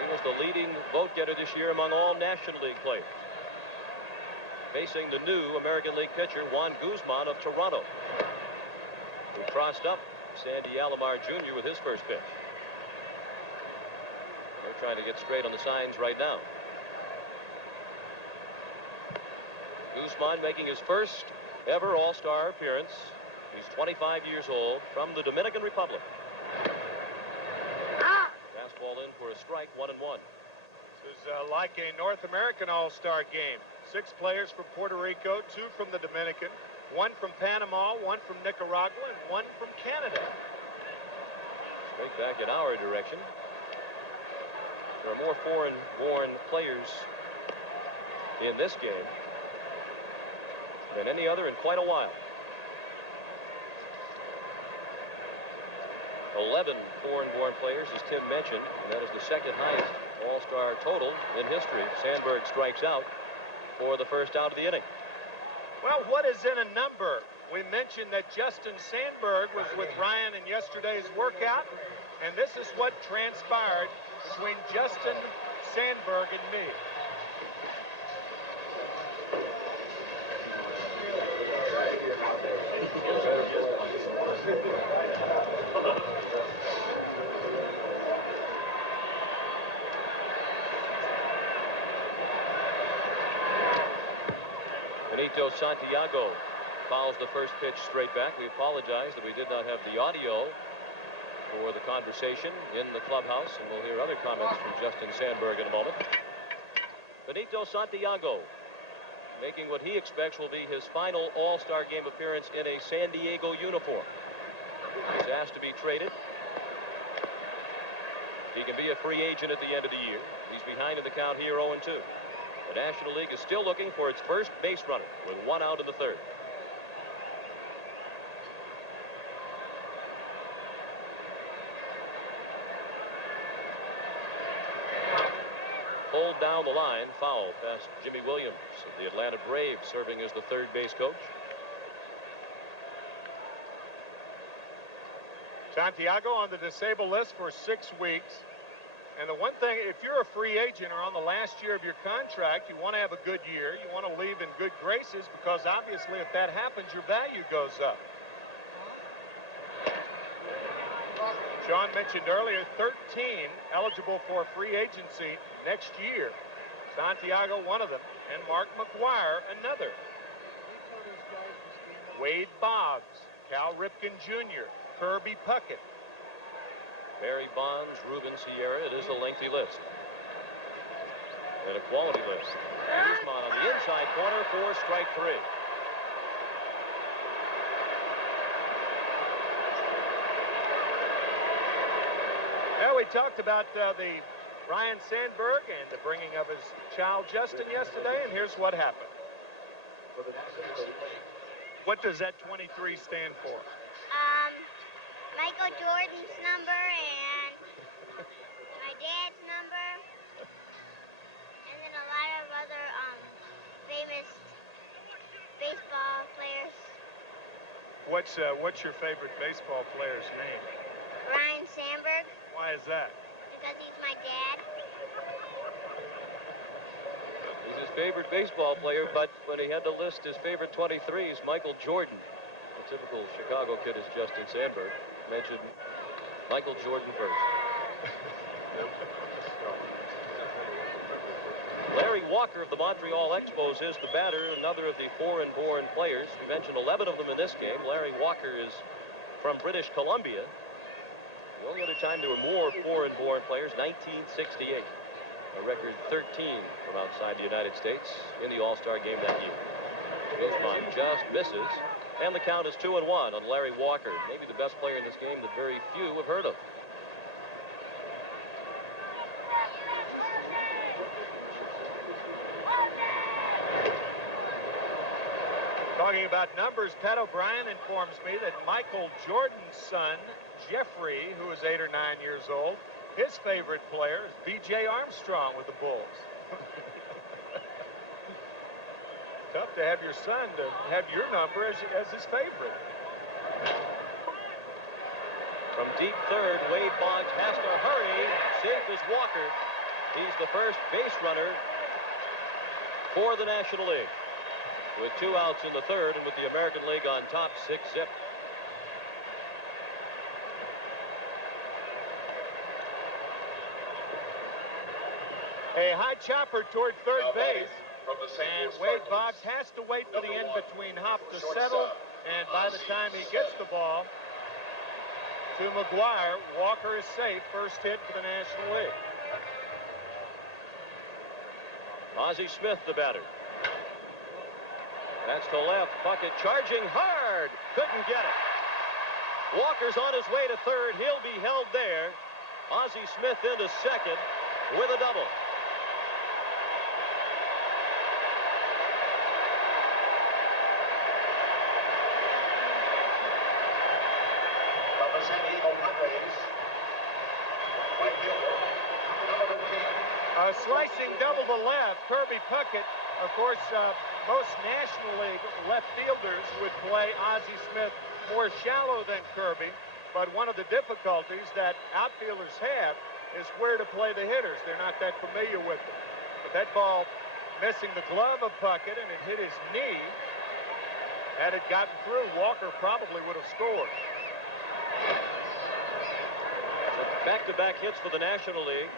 He was the leading vote getter this year among all National League players. Facing the new American League pitcher, Juan Guzman of Toronto, who crossed up Sandy Alomar Jr. with his first pitch. They're trying to get straight on the signs right now. Guzman making his first ever All-Star appearance. He's 25 years old, from the Dominican Republic. Fastball in for a strike, 1-1. This is like a North American All-Star game. 6 players from Puerto Rico, 2 from the Dominican, 1 from Panama, 1 from Nicaragua, and 1 from Canada. Straight back in our direction. There are more foreign-born players in this game than any other in quite a while. 11 foreign-born players, as Tim mentioned, and that is the second highest All-Star total in history. Sandberg strikes out for the first out of the inning. Well, what is in a number? We mentioned that Justin Sandberg was with Ryan in yesterday's workout, and this is what transpired between Justin Sandberg and me. Benito Santiago fouls the first pitch straight back. We apologize that we did not have the audio for the conversation in the clubhouse, and we'll hear other comments from Justin Sandberg in a moment. Benito Santiago making what he expects will be his final All-Star game appearance in a San Diego uniform. He's asked to be traded. He can be a free agent at the end of the year. He's behind in the count here, 0-2. The National League is still looking for its first base runner with 1 out in the third. Pulled down the line, foul past Jimmy Williams of the Atlanta Braves, serving as the third base coach. Santiago on the disabled list for 6 weeks. And the one thing, if you're a free agent or on the last year of your contract, you want to have a good year. You want to leave in good graces, because obviously if that happens, your value goes up. Sean mentioned earlier, 13 eligible for free agency next year. Santiago, one of them, and Mark McGuire, another. Wade Boggs, Cal Ripken Jr., Kirby Puckett. Barry Bonds, Ruben Sierra. It is a lengthy list. And a quality list. Guzman on the inside corner for strike 3. Now, we talked about the Ryne Sandberg and the bringing of his child Justin yesterday, and here's what happened. What does that 23 stand for? Michael Jordan's number and my dad's number, and then a lot of other famous baseball players. What's your favorite baseball player's name? Ryne Sandberg. Why is that? Because he's my dad. He's his favorite baseball player, but when he had to list his favorite 23s, Michael Jordan, a typical Chicago kid, as Justin Sandberg mentioned Michael Jordan first. Larry Walker of the Montreal Expos is the batter, another of the foreign-born players. We mentioned 11 of them in this game. Larry Walker is from British Columbia. The only other time there were more foreign-born players, 1968. A record 13 from outside the United States in the All-Star game that year. Guzman just misses, and the count is 2-1 on Larry Walker, maybe the best player in this game that very few have heard of. Talking about numbers, Pat O'Brien informs me that Michael Jordan's son, Jeffrey, who is 8 or 9 years old, his favorite player is B.J. Armstrong with the Bulls. Tough to have your son to have your number as his favorite. From deep third, Wade Boggs has to hurry. Safe is Walker. He's the first base runner for the National League. With 2 outs in the third and with the American League on top 6-zip. A high chopper toward third base, and Wade Boggs has to wait for the in-between hop to settle, and by the time he gets the ball to McGuire, Walker is safe. First hit for the National League. Ozzie Smith, the batter. That's to left. Puckett charging hard. Couldn't get it. Walker's on his way to third. He'll be held there. Ozzie Smith into second with a double. A slicing double to left. Kirby Puckett, of course, most National League left fielders would play Ozzie Smith more shallow than Kirby, but one of the difficulties that outfielders have is where to play the hitters. They're not that familiar with them. But that ball missing the glove of Puckett, and it hit his knee. Had it gotten through, Walker probably would have scored. Back-to-back hits for the National League.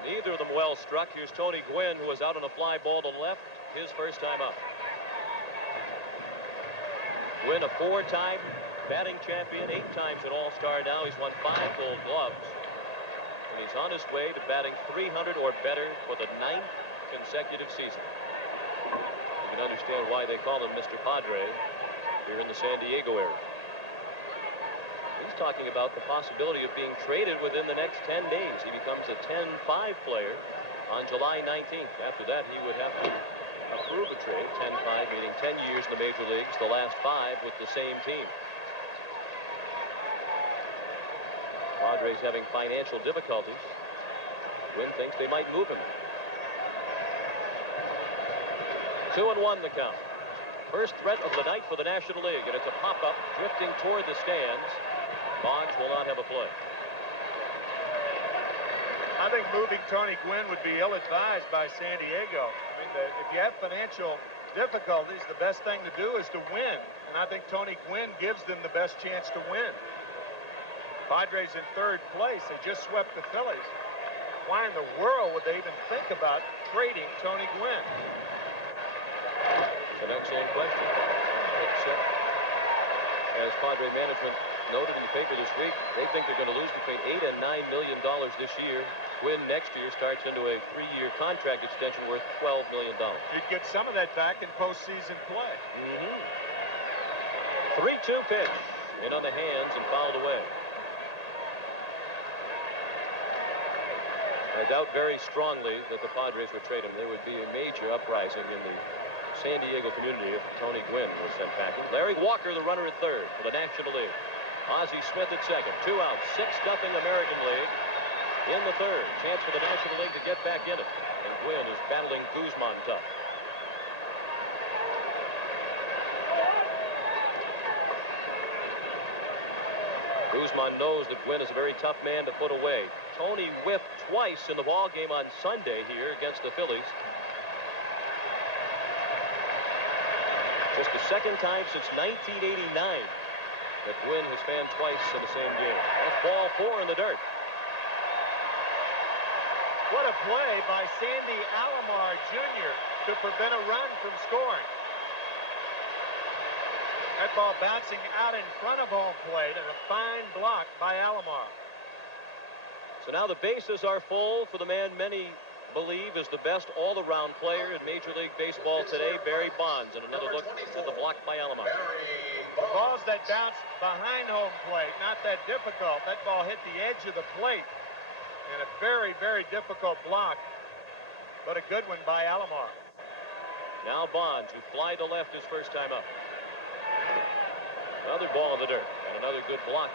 Neither of them well struck. Here's Tony Gwynn, who was out on a fly ball to left. His first time up. Gwynn, a 4-time batting champion, 8 times an All-Star now. He's won 5 Gold Gloves. And he's on his way to batting 300 or better for the 9th consecutive season. You can understand why they call him Mr. Padre here in the San Diego area. He's talking about the possibility of being traded within the next 10 days. He becomes a 10-5 player on July 19th. After that, he would have to approve a trade. 10-5, meaning 10 years in the major leagues, the last 5 with the same team. Padres having financial difficulties. Gwynn thinks they might move him. 2-1 the count. First threat of the night for the National League, and it's a pop-up drifting toward the stands. Boggs will not have a play. I think moving Tony Gwynn would be ill-advised by San Diego. I mean, if you have financial difficulties, the best thing to do is to win. And I think Tony Gwynn gives them the best chance to win. Padres in third place. They just swept the Phillies. Why in the world would they even think about trading Tony Gwynn? It's an excellent question. Except, as Padre management noted in the paper this week, they think they're going to lose between $8 and $9 million this year. Gwynn next year starts into a 3-year contract extension worth $12 million. You'd get some of that back in postseason play. 3-2 pitch. In on the hands and fouled away. I doubt very strongly that the Padres would trade him. There would be a major uprising in the San Diego community if Tony Gwynn was sent packing. Larry Walker, the runner at third for the National League. Ozzie Smith at second. 2 outs. 6-0 American League. In the third. Chance for the National League to get back in it. And Gwynn is battling Guzman tough. Guzman knows that Gwynn is a very tough man to put away. Tony whiffed twice in the ball game on Sunday here against the Phillies. Just the second time since 1989 that Gwynn has fanned twice in the same game. That's ball 4 in the dirt. What a play by Sandy Alomar Jr. to prevent a run from scoring. That ball bouncing out in front of home plate and a fine block by Alomar. So now the bases are full for the man many believe is the best all-around player in Major League Baseball today, Barry Bonds. And another look at the block by Alomar. Balls that bounce behind home plate, not that difficult. That ball hit the edge of the plate. And a very, very difficult block, but a good one by Alomar. Now Bonds, who fly to left his first time up. Another ball in the dirt, and another good block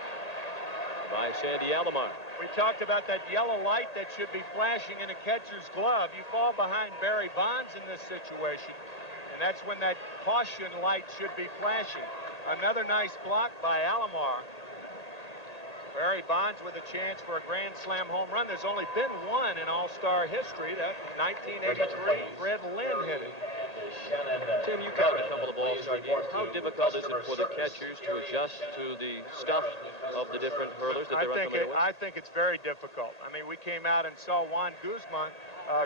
by Sandy Alomar. We talked about that yellow light that should be flashing in a catcher's glove. You fall behind Barry Bonds in this situation, and that's when that caution light should be flashing. Another nice block by Alomar. Barry Bonds with a chance for a Grand Slam home run. There's only been one in All-Star history. That 1983, Fred Lynn hit it. Tim, you covered a couple of All-Star games. How difficult is it for the catchers to adjust to the stuff of the different hurlers that they're unfamiliar with? I think it's very difficult. I mean, we came out and saw Juan Guzman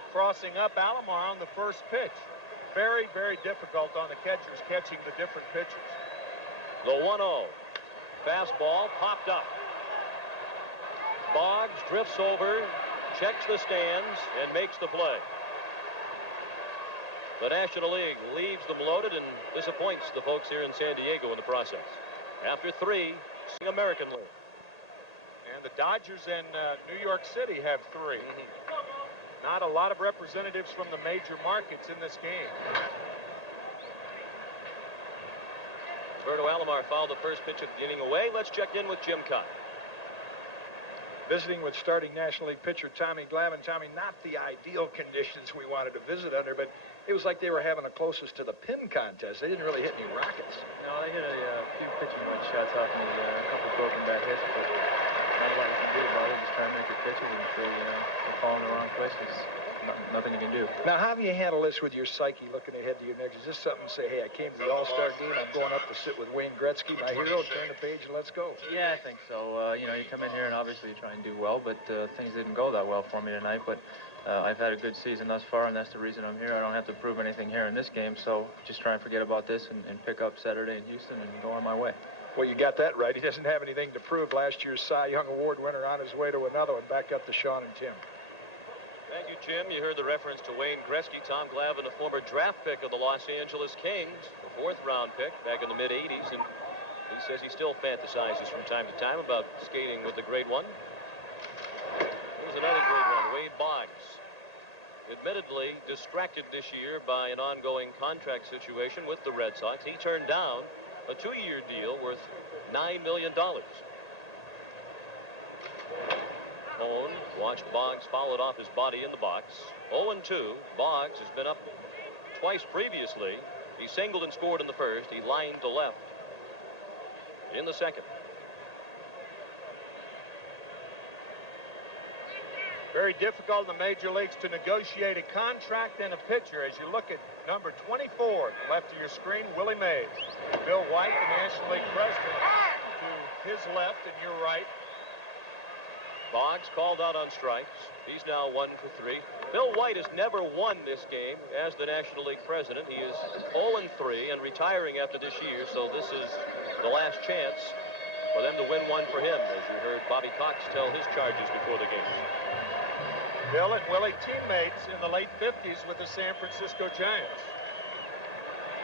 crossing up Alomar on the first pitch. Very, very difficult on the catchers catching the different pitches. The 1-0. Fastball popped up. Boggs drifts over, checks the stands, and makes the play. The National League leaves them loaded and disappoints the folks here in San Diego in the process. After 3, American League. And the Dodgers and New York City have 3. Not a lot of representatives from the major markets in this game. Roberto Alomar fouled the first pitch of the inning away. Let's check in with Jim Cott. Visiting with starting National League pitcher Tommy Glavine. Tommy, not the ideal conditions we wanted to visit under, but it was like they were having the closest to the pin contest. They didn't really hit any rockets. No, they hit a few pitching wedge shots off me, a couple broken back hits, but not a lot you can do about it. Just try to make your pitches, and if they fall in the wrong places, nothing you can do. Now, how do you handle this with your psyche looking ahead to your next? Is this something to say, hey, I came to the All-Star game, I'm going up to sit with Wayne Gretzky, my hero, turn the page and let's go? Yeah, I think so. You know, you come in here and obviously you try and do well, but things didn't go that well for me tonight. But I've had a good season thus far, and that's the reason I'm here. I don't have to prove anything here in this game, so just try and forget about this and pick up Saturday in Houston and go on my way. Well, you got that right. He doesn't have anything to prove. Last year's Cy Young Award winner on his way to another one. Back up to Sean and Tim. Thank you, Jim. You heard the reference to Wayne Gretzky. Tom Glavine, a former draft pick of the Los Angeles Kings, a 4th-round pick back in the mid-'80s, and he says he still fantasizes from time to time about skating with the great one. Here's another great one, Wade Boggs. Admittedly distracted this year by an ongoing contract situation with the Red Sox. He turned down a 2-year deal worth $9 million. Hone watched Boggs foul it off his body in the box. 0-2. Boggs has been up twice previously. He singled and scored in the first. He lined to left in the second. Very difficult in the major leagues to negotiate a contract and a pitcher. As you look at number 24, left of your screen, Willie Mays. Bill White, the National League president, to his left and your right. Boggs called out on strikes. He's now 1 for 3. Bill White has never won this game as the National League president. He is 0-3 and retiring after this year, so this is the last chance for them to win one for him, as you heard Bobby Cox tell his charges before the game. Bill and Willie teammates in the late 50s with the San Francisco Giants.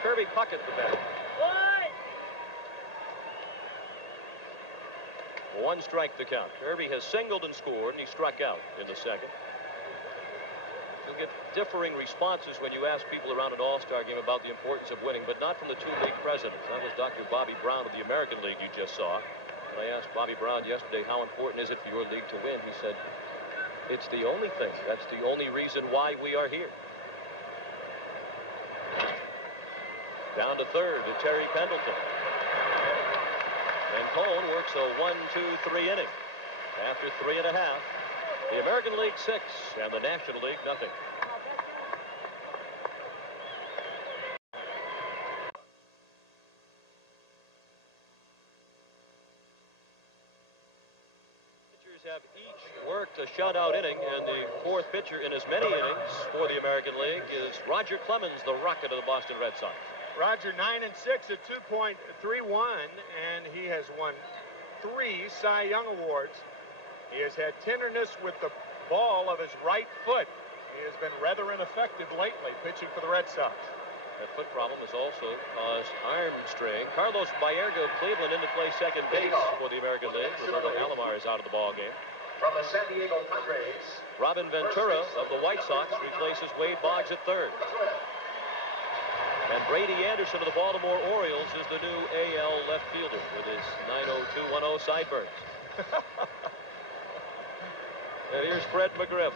Kirby Puckett, the batter. 1 strike the count. Kirby has singled and scored, and he struck out in the second. You'll get differing responses when you ask people around an All-Star game about the importance of winning, but not from the 2 league presidents. That was Dr. Bobby Brown of the American League you just saw. And I asked Bobby Brown yesterday, how important is it for your league to win? He said, it's the only thing. That's the only reason why we are here. Down to third to Terry Pendleton. And Cone works a 1-2-3 inning. After 3.5, the American League 6 and the National League nothing. each worked a shutout inning, and the fourth pitcher in as many innings for the American League is Roger Clemens, the rocket of the Boston Red Sox. Roger 9-6 at 2.31, and he has won 3 Cy Young Awards. He has had tenderness with the ball of his right foot. He has been rather ineffective lately pitching for the Red Sox. That foot problem has also caused arm strain. Carlos Baerga of Cleveland in to play second base for the American League. Roberto Alomar is out of the ball game. From the San Diego Padres, Robin Ventura of the White Sox replaces Wade Boggs at third. And Brady Anderson of the Baltimore Orioles is the new AL left fielder with his 90210 sideburns. And here's Fred McGriff.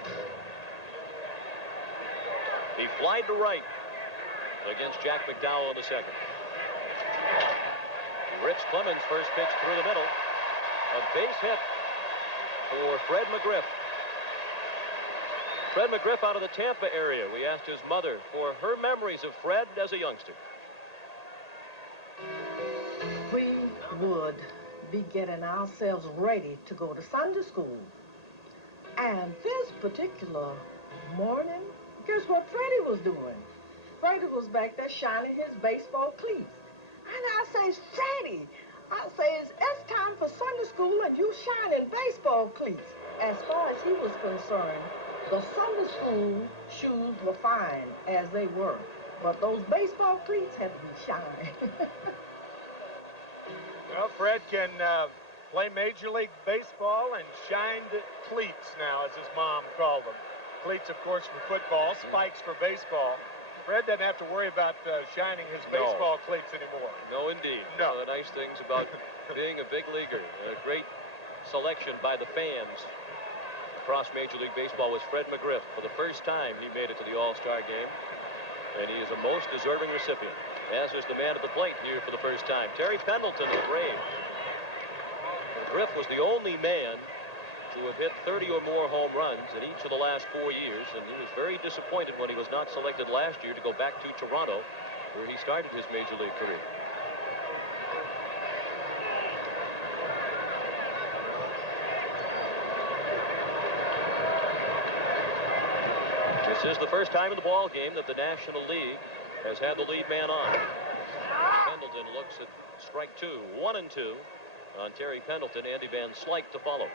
He flied to right against Jack McDowell in the second. Rich Clemens' first pitch through the middle. A base hit for Fred McGriff. Fred McGriff out of the Tampa area. We asked his mother for her memories of Fred as a youngster. We would be getting ourselves ready to go to Sunday school. And this particular morning, guess what Freddie was doing? Freddie was back there shining his baseball cleats. And I says, Freddie, I says, it's time for Sunday school and you shining baseball cleats. As far as he was concerned, the Sunday school shoes were fine as they were. But those baseball cleats had to be shined. Well, Fred can play Major League Baseball and shined cleats now, as his mom called them. Cleats, of course, for football, spikes for baseball. Fred doesn't have to worry about shining his baseball cleats anymore. No, indeed. No. One of the nice things about being a big leaguer, a great selection by the fans across Major League Baseball was Fred McGriff. For the first time, he made it to the All-Star game, and he is a most deserving recipient, as is the man at the plate here for the first time, Terry Pendleton of the Braves. McGriff was the only man to have hit 30 or more home runs in each of the last 4 years, and he was very disappointed when he was not selected last year to go back to Toronto, where he started his Major League career. This is the first time in the ball game that the National League has had the lead man on. Pendleton looks at strike 2, 1-2 on Terry Pendleton. Andy Van Slyke to follow.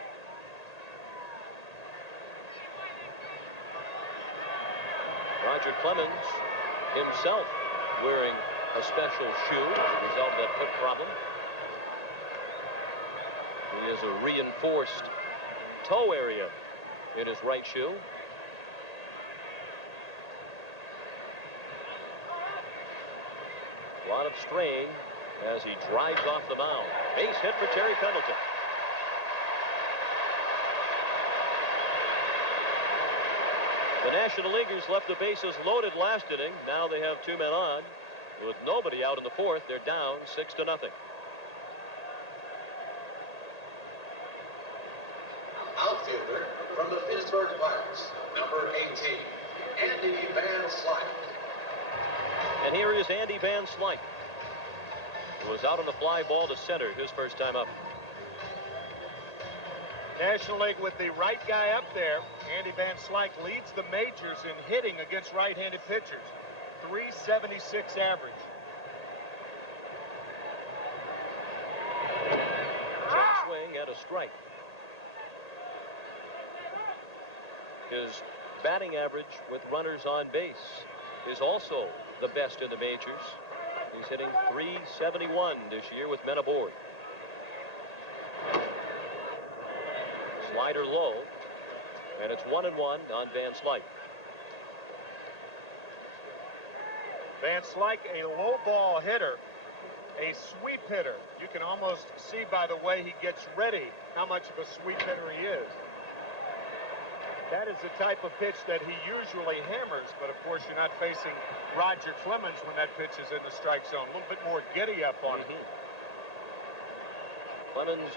Roger Clemens himself wearing a special shoe as a result of that foot problem. He has a reinforced toe area in his right shoe. A lot of strain as he drives off the mound. Base hit for Terry Pendleton. The National Leaguers left the bases loaded last inning. Now they have 2 men on. With nobody out in the fourth, they're down 6-0. outfielder from the Pittsburgh Pirates, number 18, Andy Van Slyke. And here is Andy Van Slyke, who was out on the fly ball to center his first time up. National League with the right guy up there. Andy Van Slyke leads the majors in hitting against right-handed pitchers. 376 average. Check swing and a strike. His batting average with runners on base is also the best in the majors. He's hitting .371 this year with men aboard. Slider low, and it's 1-1 on Van Slyke. Van Slyke, a low ball hitter, a sweep hitter. You can almost see by the way he gets ready how much of a sweep hitter he is. That is the type of pitch that he usually hammers, but of course you're not facing Roger Clemens when that pitch is in the strike zone. A little bit more giddy up on it. Clemens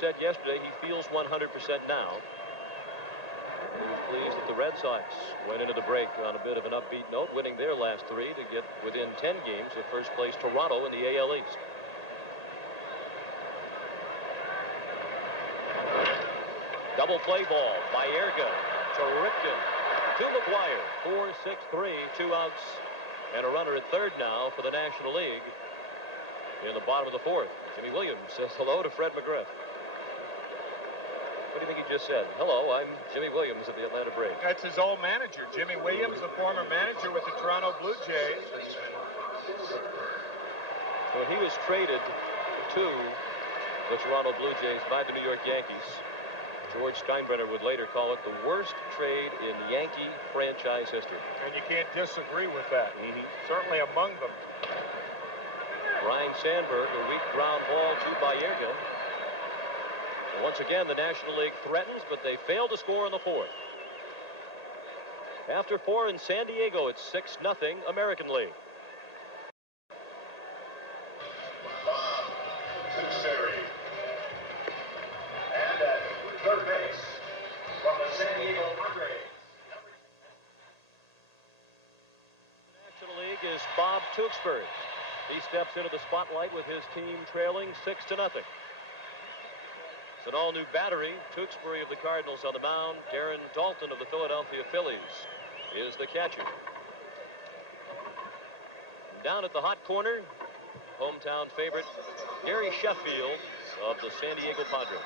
said yesterday he feels 100% now. He was pleased that the Red Sox went into the break on a bit of an upbeat note, winning their last 3 to get within 10 games of first place Toronto in the AL East. Double play ball. Baerga to Ripken to McGuire. 4-6-3, 2 outs and a runner at third now for the National League in the bottom of the fourth. Jimmy Williams says hello to Fred McGriff. What do you think he just said? Hello, I'm Jimmy Williams of the Atlanta Braves. That's his old manager, Jimmy Williams, the former manager with the Toronto Blue Jays. When he was traded to the Toronto Blue Jays by the New York Yankees, George Steinbrenner would later call it the worst trade in Yankee franchise history. And you can't disagree with that. Certainly among them. Ryne Sandberg, a weak ground ball to Baerga. And once again, the National League threatens, but they fail to score in the fourth. After 4 in San Diego, it's 6-0 American League. And at third base from the San Diego Padres. National League is Bob Tewksbury. He steps into the spotlight with his team trailing 6-0. It's an all-new battery. Tewksbury of the Cardinals on the mound. Darren Dalton of the Philadelphia Phillies is the catcher. Down at the hot corner, hometown favorite Gary Sheffield of the San Diego Padres.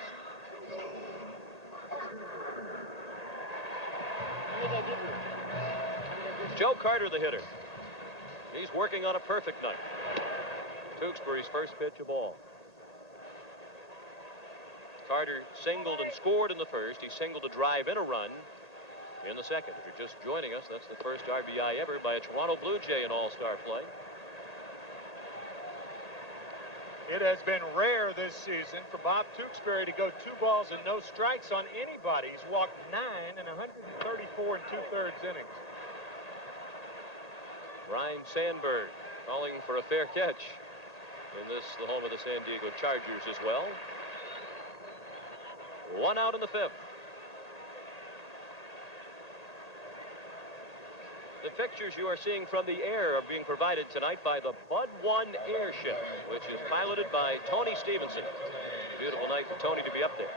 Joe Carter, the hitter. He's working on a perfect night. Tewksbury's first pitch, a ball. Carter singled and scored in the first. He singled to drive in a run in the second. If you're just joining us, that's the first RBI ever by a Toronto Blue Jay in All-Star play. It has been rare this season for Bob Tewksbury to go 2 balls and no strikes on anybody. He's walked 9 in 134 2/3 innings. Ryne Sandberg calling for a fair catch in this, the home of the San Diego Chargers as well. 1 out in the 5th. The pictures you are seeing from the air are being provided tonight by the Bud 1 airship, which is piloted by Tony Stevenson. Beautiful night for Tony to be up there.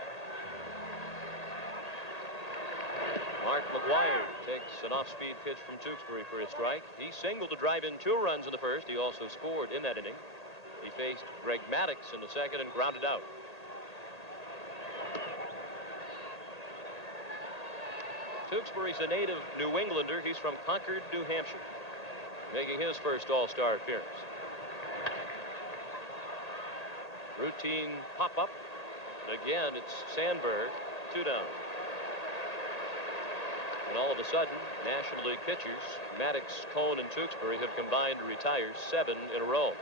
Mark McGuire takes an off-speed pitch from Tewksbury for a strike. He singled to drive in 2 runs in the first. He also scored in that inning. He faced Greg Maddux in the second and grounded out. Tewksbury's a native New Englander. He's from Concord, New Hampshire, making his first All-Star appearance. Routine pop-up. Again, it's Sandberg, 2 down. And all of a sudden, National League pitchers, Maddux, Cone, and Tewksbury have combined to retire 7 in a row.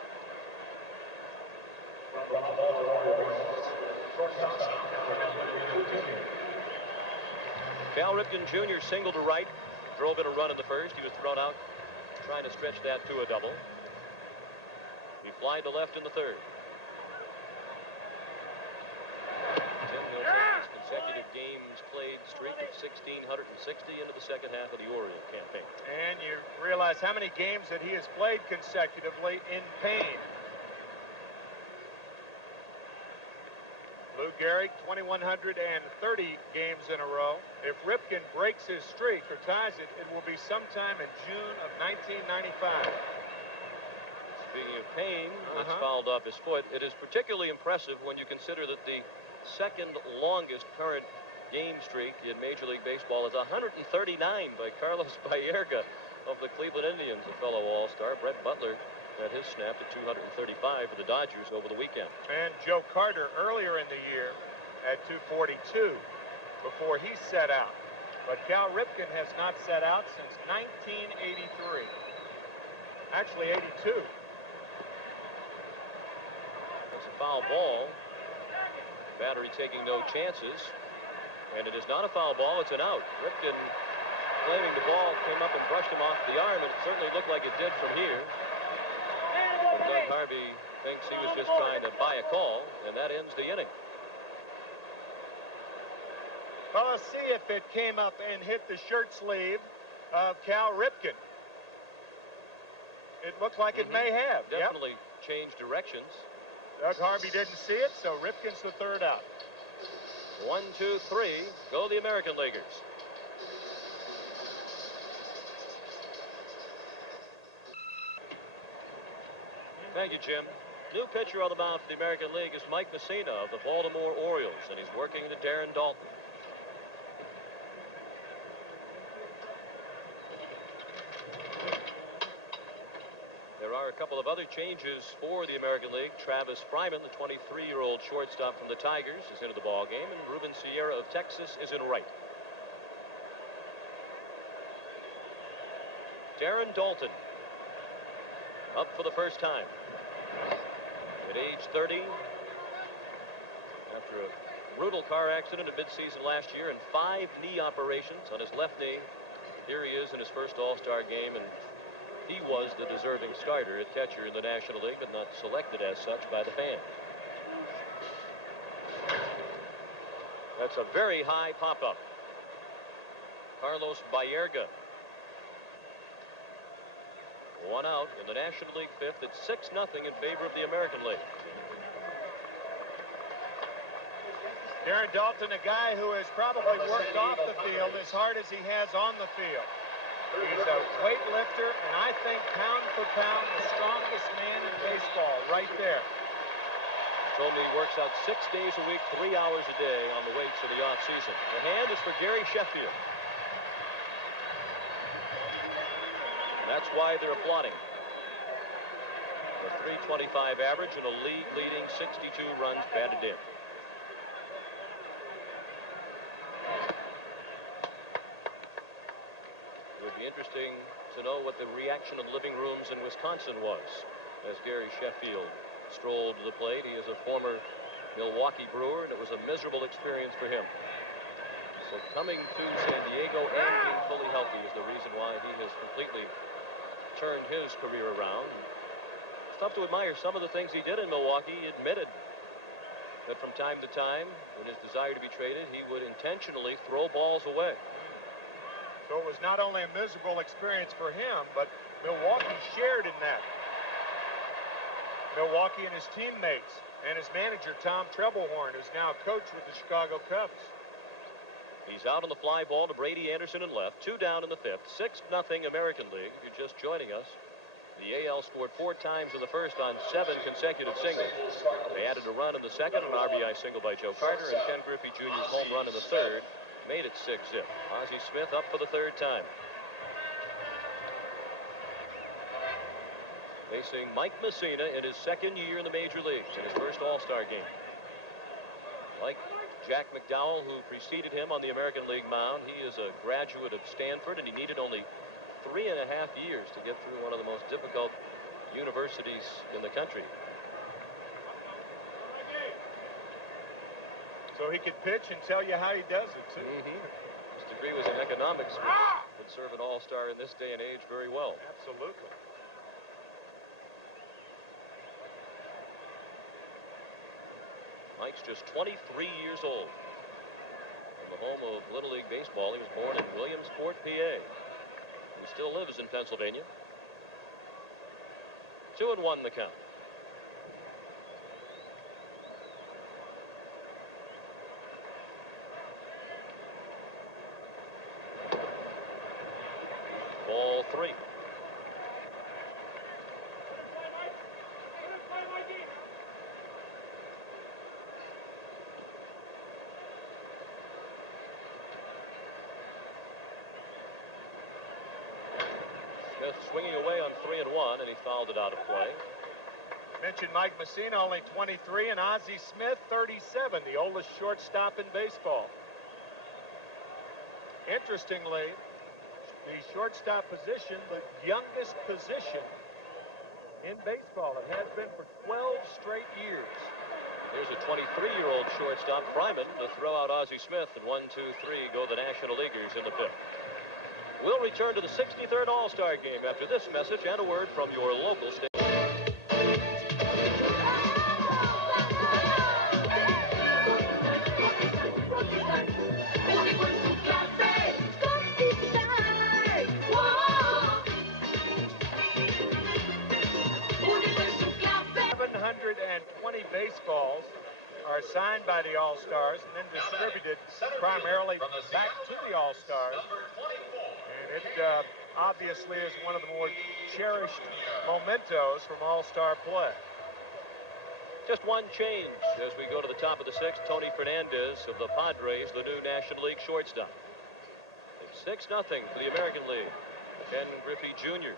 Cal Ripken Jr. singled to right, drove in a run in the first. He was thrown out, trying to stretch that to a double. He flied to left in the third. Tim will take his consecutive games played streak of 1,660 into the second half of the Oriole campaign. And you realize how many games that he has played consecutively in pain. Lou Gehrig, 2,130 games in a row. If Ripken breaks his streak or ties it, it will be sometime in June of 1995. Speaking of pain, it's fouled off his foot. It is particularly impressive when you consider that the second longest current game streak in Major League Baseball is 139 by Carlos Baerga of the Cleveland Indians, a fellow All-Star. Brett Butler had his snapped at 235 for the Dodgers over the weekend. And Joe Carter earlier in the year at 242 before he set out. But Cal Ripken has not set out since 1983. Actually, 82. That's a foul ball. Battery taking no chances. And it is not a foul ball, it's an out. Ripken claiming the ball came up and brushed him off the arm, and it certainly looked like it did from here. But Doug Harvey thinks he was just trying to buy a call, and that ends the inning. Well, let's see if it came up and hit the shirt sleeve of Cal Ripken. It looks like it may have. Definitely changed directions. Doug Harvey didn't see it, so Ripken's the third out. 1, 2, 3, go the American Leaguers. Thank you, Jim. New pitcher on the mound for the American League is Mike Messina of the Baltimore Orioles, and he's working to Darren Dalton. There are a couple of other changes for the American League. Travis Fryman, the 23-year-old shortstop from the Tigers, is into the ball game, and Ruben Sierra of Texas is in right. Darren Dalton up for the first time. At age 30, after a brutal car accident at midseason last year and 5 knee operations on his left knee, here he is in his first All-Star game, and he was the deserving starter at catcher in the National League, but not selected as such by the fans. That's a very high pop-up. Carlos Baerga. 1 out in the National League fifth. It's 6-0 in favor of the American League. Darren Dalton, a guy who has probably worked off the field as hard as he has on the field. He's a weightlifter, and I think pound for pound, the strongest man in baseball right there. He told me he works out 6 days a week, 3 hours a day on the weights in the offseason. The hand is for Gary Sheffield. That's why they're applauding. A .325 average and a league-leading 62 runs batted in. It would be interesting to know what the reaction of living rooms in Wisconsin was as Gary Sheffield strolled to the plate. He is a former Milwaukee Brewer, and it was a miserable experience for him. So coming to San Diego and being fully healthy is the reason why he has completely turned his career around. It's tough to admire some of the things he did in Milwaukee. He admitted that from time to time, in his desire to be traded, he would intentionally throw balls away. So it was not only a miserable experience for him, but Milwaukee shared in that. Milwaukee and his teammates and his manager, Tom Trebelhorn, who's now a coach with the Chicago Cubs. He's out on the fly ball to Brady Anderson in left. 2 down in the fifth. 6-0 American League. If you're just joining us, the AL scored 4 times in the first on 7 consecutive singles. They added a run in the second, an RBI single by Joe Carter, and Ken Griffey Jr.'s home run in the third made it 6-0. Ozzie Smith up for the 3rd time. Facing Mike Messina in his 2nd year in the major leagues, in his first All-Star game. Like Jack McDowell, who preceded him on the American League mound, he is a graduate of Stanford, and he needed only 3.5 years to get through one of the most difficult universities in the country. So he could pitch and tell you how he does it, too. His degree was in economics, which would serve an all-star in this day and age very well. Absolutely. Mike's just 23 years old. In the home of Little League Baseball, he was born in Williamsport, PA. He still lives in Pennsylvania. 2-1 the count. Ball 3. Smith swinging away on 3-1, and he fouled it out of play. Mentioned Mike Messina, only 23, and Ozzie Smith, 37, the oldest shortstop in baseball. Interestingly, the shortstop position, the youngest position in baseball. It has been for 12 straight years. Here's a 23-year-old shortstop, Fryman, to throw out Ozzie Smith, and 1, 2, 3 go the National Leaguers in the fifth. We'll return to the 63rd All-Star game after this message and a word from your local station. And 20 baseballs are are signed by the All-Stars and then distributed primarily back to the All-Stars. And it obviously is one of the more cherished mementos from All-Star play. Just one change as we go to the top of the sixth. Tony Fernandez of the Padres, the new National League shortstop. It's 6-0 for the American League. Ken Griffey Jr.,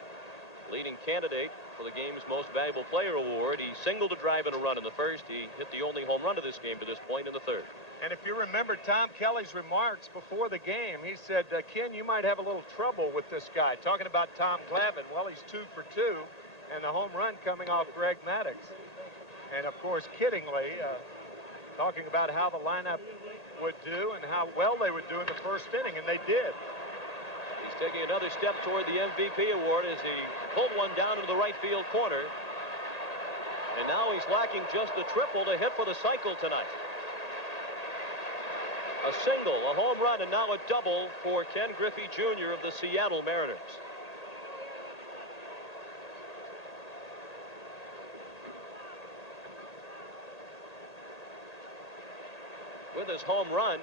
leading candidate for the game's Most Valuable Player award. He singled a drive and a run in the first. He hit the only home run of this game to this point in the third. And if you remember Tom Kelly's remarks before the game, he said, Ken, you might have a little trouble with this guy. Talking about Tom Glavine. Well, he's 2 for 2, and the home run coming off Greg Maddux. And, of course, kiddingly, talking about how the lineup would do and how well they would do in the first inning, and they did. He's taking another step toward the MVP award as he pulled one down into the right field corner. And now he's lacking just the triple to hit for the cycle tonight. A single, a home run, and now a double for Ken Griffey Jr. of the Seattle Mariners. With his home run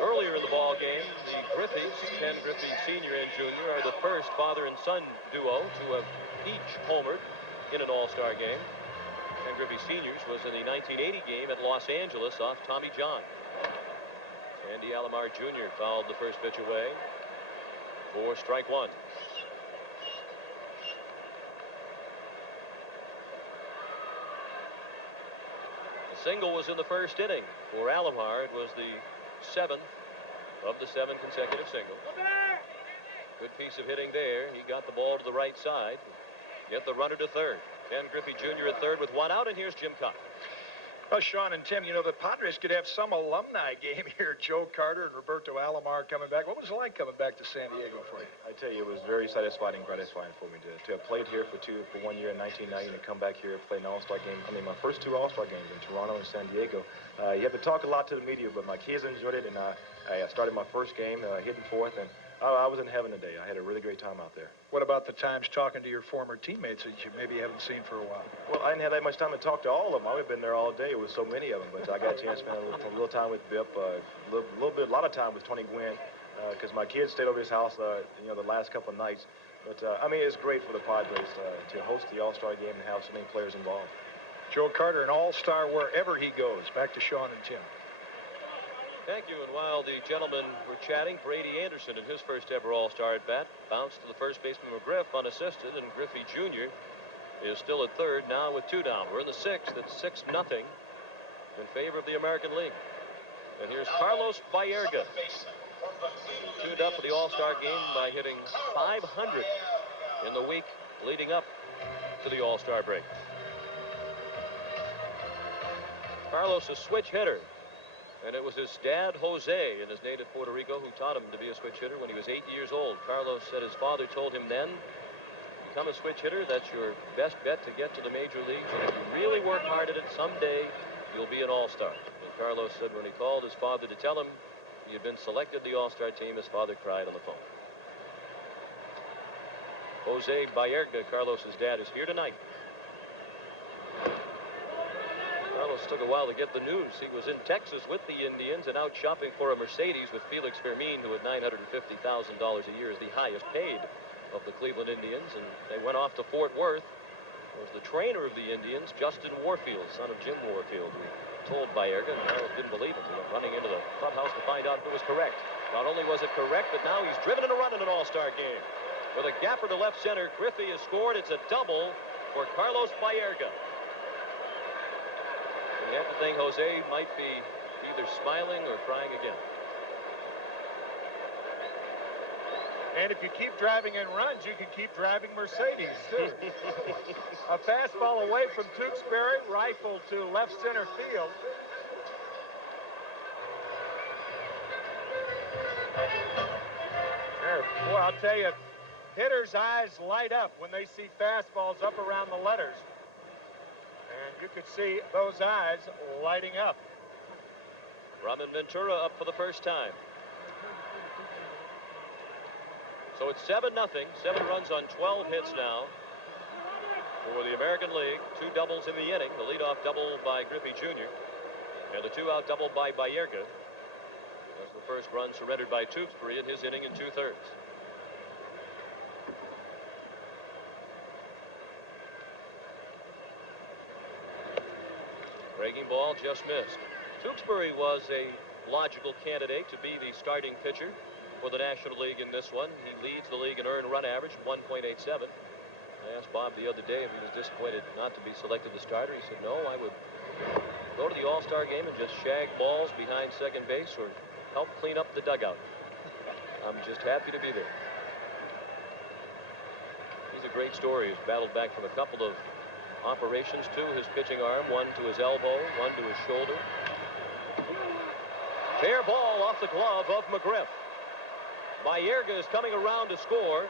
earlier in the ball game, the Griffeys, Ken Griffey Sr. and Jr., are the first father and son duo to have each homered in an All-Star game. Ken Griffey Sr.'s was in the 1980 game at Los Angeles off Tommy John. Sandy Alomar Jr. fouled the first pitch away for strike one. Single was in the first inning for Alomar. It was the 7th of the 7 consecutive singles. Good piece of hitting there. He got the ball to the right side. Get the runner to third. Ken Griffey Jr. at third with one out, and here's Jim Cott. Well, Sean and Tim, you know, the Padres could have some alumni game here. Joe Carter and Roberto Alomar coming back. What was it like coming back to San Diego for you? I tell you, it was very satisfying and gratifying for me to have played here for 1 year in 1990 and to come back here and play an All-Star game. I mean, my first 2 All-Star games in Toronto and San Diego. You have to talk a lot to the media, but my kids enjoyed it, and I started my first game hitting fourth, and I was in heaven today. I had a really great time out there. What about the times talking to your former teammates that you maybe haven't seen for a while? Well, I didn't have that much time to talk to all of them. I would have been there all day with so many of them, but I got a chance to spend a little time with Bip, a lot of time with Tony Gwynn, because my kids stayed over his house, you know, the last couple of nights. But, I mean, it's great for the Padres to host the All-Star game and have so many players involved. Joe Carter, an All-Star wherever he goes. Back to Sean and Tim. Thank you. And while the gentlemen were chatting, Brady Anderson in his first ever All-Star at bat bounced to the first baseman McGriff unassisted, and Griffey Jr. is still at third now with 2 down. We're in the 6th. It's 6-0 in favor of the American League. And here's Carlos Baerga. He tuned up for the All-Star game by hitting .500 in the week leading up to the All-Star break. Carlos, a switch hitter. And it was his dad, Jose, in his native Puerto Rico, who taught him to be a switch hitter when he was 8 years old. Carlos said his father told him then, become a switch hitter, that's your best bet to get to the major leagues. And if you really work hard at it, someday you'll be an All-Star. And Carlos said when he called his father to tell him he had been selected to the All-Star team, his father cried on the phone. Jose Baerga, Carlos's dad, is here tonight. Carlos took a while to get the news. He was in Texas with the Indians and out shopping for a Mercedes with Felix Fermin, who at $950,000 a year is the highest paid of the Cleveland Indians. And they went off to Fort Worth. It was the trainer of the Indians, Justin Warfield, son of Jim Warfield, who told Baerga, and Carlos didn't believe it. He went running into the clubhouse to find out if it was correct. Not only was it correct, but now he's driven in a run in an All-Star game. With a gapper to left center, Griffey has scored. It's a double for Carlos Baerga. And you have to think Jose might be either smiling or crying again. And if you keep driving in runs, you can keep driving Mercedes, too. A fastball away from Tewksbury, rifled to left center field. Boy, I'll tell you, hitters' eyes light up when they see fastballs up around the letters. And you could see those eyes lighting up. Raman Ventura up for the first time. So it's 7-0. 7 runs on 12 hits now. For the American League, 2 doubles in the inning. The leadoff double by Griffey Jr. and the 2-out double by Bayerga. That's the first run surrendered by Tewksbury in his inning in 2/3. Breaking ball just missed. Tewksbury was a logical candidate to be the starting pitcher for the National League in this one. He leads the league in earned run average, 1.87. I asked Bob the other day if he was disappointed not to be selected the starter. He said, no, I would go to the All-Star game and just shag balls behind second base or help clean up the dugout. I'm just happy to be there. He's a great story. He's battled back from a couple of operations to his pitching arm, one to his elbow, one to his shoulder. Fair ball off the glove of McGriff. Bayerga is coming around to score.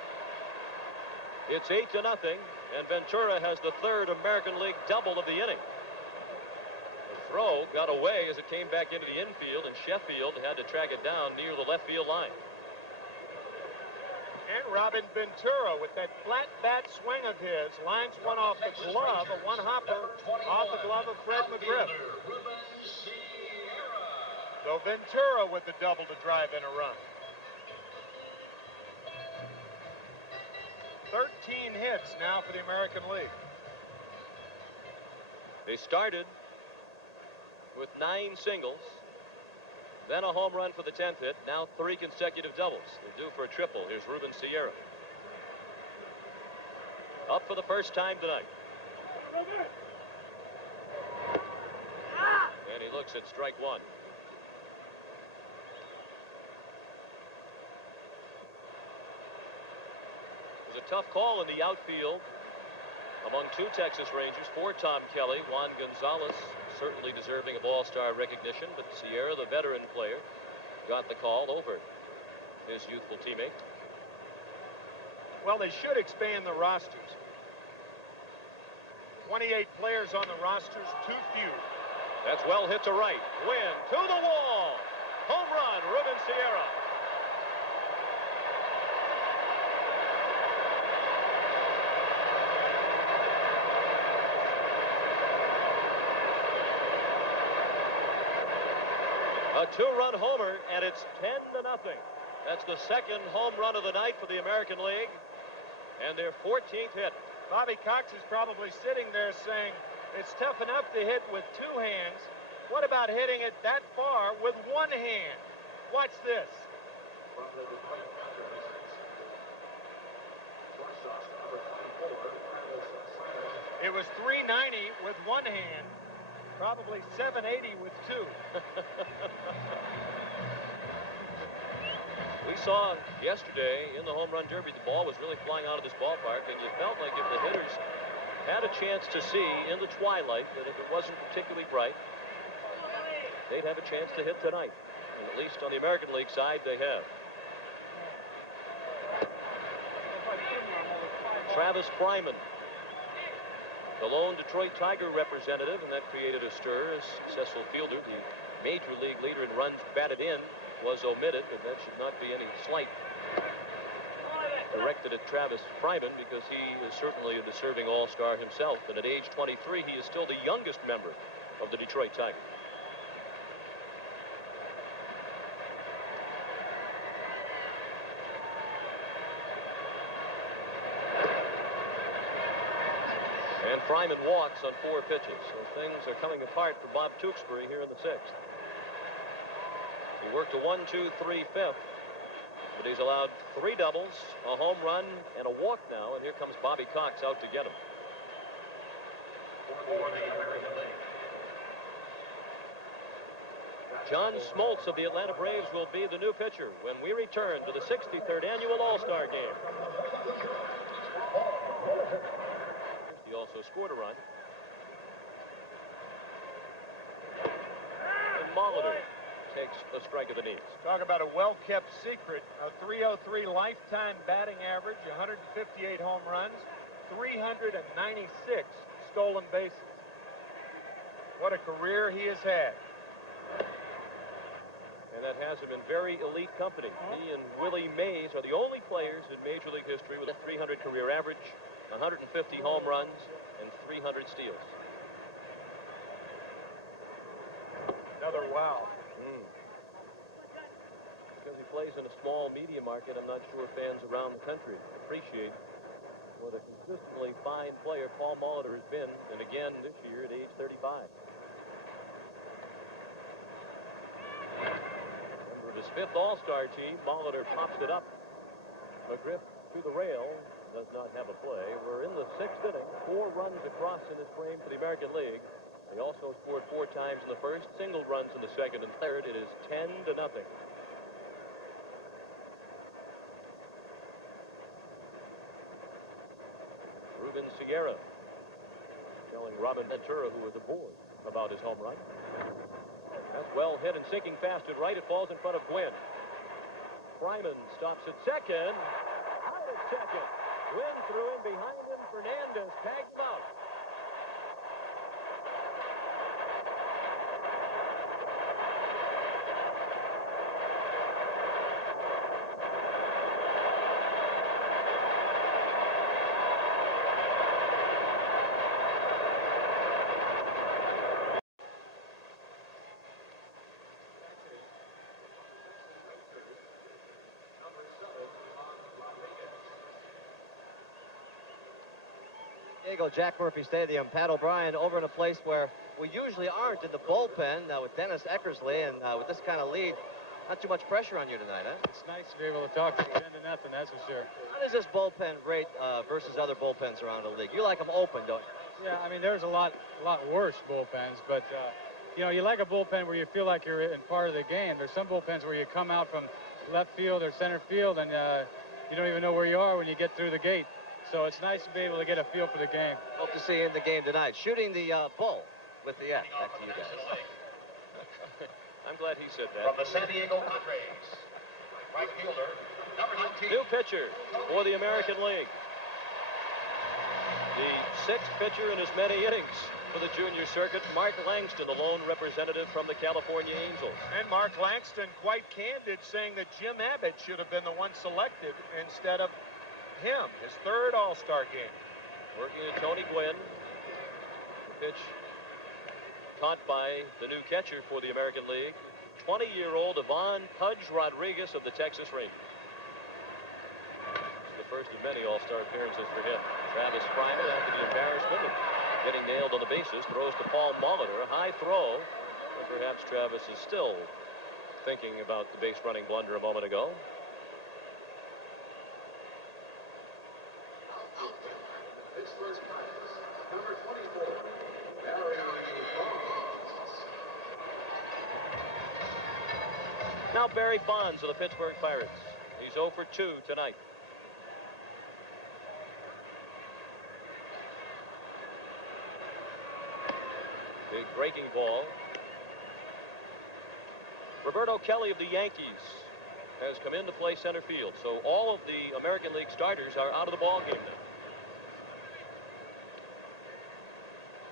It's 8-0, and Ventura has the 3rd American League double of the inning. The throw got away as it came back into the infield, and Sheffield had to track it down near the left field line. And Robin Ventura, with that flat bat swing of his, lines one off the glove, a one-hopper off the glove of Fred McGriff. So Ventura with the double to drive in a run. 13 hits now for the American League. They started with 9 singles, then a home run for the 10th hit, now 3 consecutive doubles. They're due for a triple. Here's Ruben Sierra. Up for the first time tonight. And he looks at strike 1. It was a tough call in the outfield among 2 Texas Rangers for Tom Kelly. Juan Gonzalez certainly deserving of all-star recognition, but Sierra, the veteran player, got the call over his youthful teammate. Well, they should expand the rosters. 28 players on the rosters, too few. That's well hit to right. Win to the wall. Home run, Ruben Sierra. A 2-run homer, and it's 10-0. That's the 2nd home run of the night for the American League, and their 14th hit. Bobby Cox is probably sitting there saying, it's tough enough to hit with 2 hands. What about hitting it that far with 1 hand? Watch this. It was 390 with 1 hand. Probably 780 with 2. We saw yesterday in the home run derby, the ball was really flying out of this ballpark, and you felt like if the hitters had a chance to see in the twilight that if it wasn't particularly bright, they'd have a chance to hit tonight. And at least on the American League side, they have. Travis Fryman, the lone Detroit Tiger representative, and that created a stir. A successful fielder, the major league leader in runs batted in, was omitted, but that should not be any slight directed at Travis Fryman, because he is certainly a deserving all-star himself, and at age 23 he is still the youngest member of the Detroit Tigers. And Fryman walks on 4 pitches, so things are coming apart for Bob Tewksbury here in the 6th. He worked a 1-2-3 5th, but he's allowed 3 doubles, a home run, and a walk now, and here comes Bobby Cox out to get him. John Smoltz of the Atlanta Braves will be the new pitcher when we return to the 63rd annual All-Star Game. He also scored a run. And Molitor takes a strike of the knees. Talk about a well-kept secret. A 303 lifetime batting average, 158 home runs, 396 stolen bases. What a career he has had. And that has him in very elite company. He and Willie Mays are the only players in Major League history with a 300 career average, 150 home runs, and 300 steals. Another wow. Because he plays in a small media market, I'm not sure fans around the country appreciate what a consistently fine player Paul Molitor has been, and again this year at age 35. Member of his 5th All-Star team, Molitor pops it up. McGriff to the rail, does not have a play. We're in the 6th inning, 4 runs across in this frame for the American League. They also scored 4 times in the first, single runs in the second and third. It is 10-0. Ruben Sierra telling Robin Ventura, who was aboard, about his home run. That's well hit and sinking fast at right. It falls in front of Gwynn. Fryman stops at second. Out at second. Gwynn threw in behind him. Fernandez tagged him out. Diego, Jack Murphy Stadium. Pat O'Brien over in a place where we usually aren't, in the bullpen with Dennis Eckersley, and with this kind of lead, not too much pressure on you tonight, huh? It's nice to be able to talk to you 10-0, that's for sure. How does this bullpen rate versus other bullpens around the league? You like them open, don't you? Yeah, I mean, there's a lot worse bullpens, but you know, you like a bullpen where you feel like you're in part of the game. There's some bullpens where you come out from left field or center field and you don't even know where you are when you get through the gate. So it's nice to be able to get a feel for the game. Hope to see you in the game tonight. Shooting the bull with the F. Back to you guys. I'm glad he said that. From the San Diego Padres, right fielder, number 19. New pitcher for the American League. The 6th pitcher in as many innings for the junior circuit, Mark Langston, the lone representative from the California Angels. And Mark Langston, quite candid, saying that Jim Abbott should have been the one selected instead of him, his 3rd All-Star game. Working to Tony Gwynn. The pitch caught by the new catcher for the American League, 20-year-old Ivan Pudge Rodriguez of the Texas Rangers. It's the first of many All-Star appearances for him. Travis Fryman, after the embarrassment of getting nailed on the bases, throws to Paul Molitor. A high throw. And perhaps Travis is still thinking about the base-running blunder a moment ago. Pittsburgh Pirates, number 24, Barry Bonds. Now Barry Bonds of the Pittsburgh Pirates. He's 0 for 2 tonight. Big breaking ball. Roberto Kelly of the Yankees has come in to play center field. So all of the American League starters are out of the ball game now.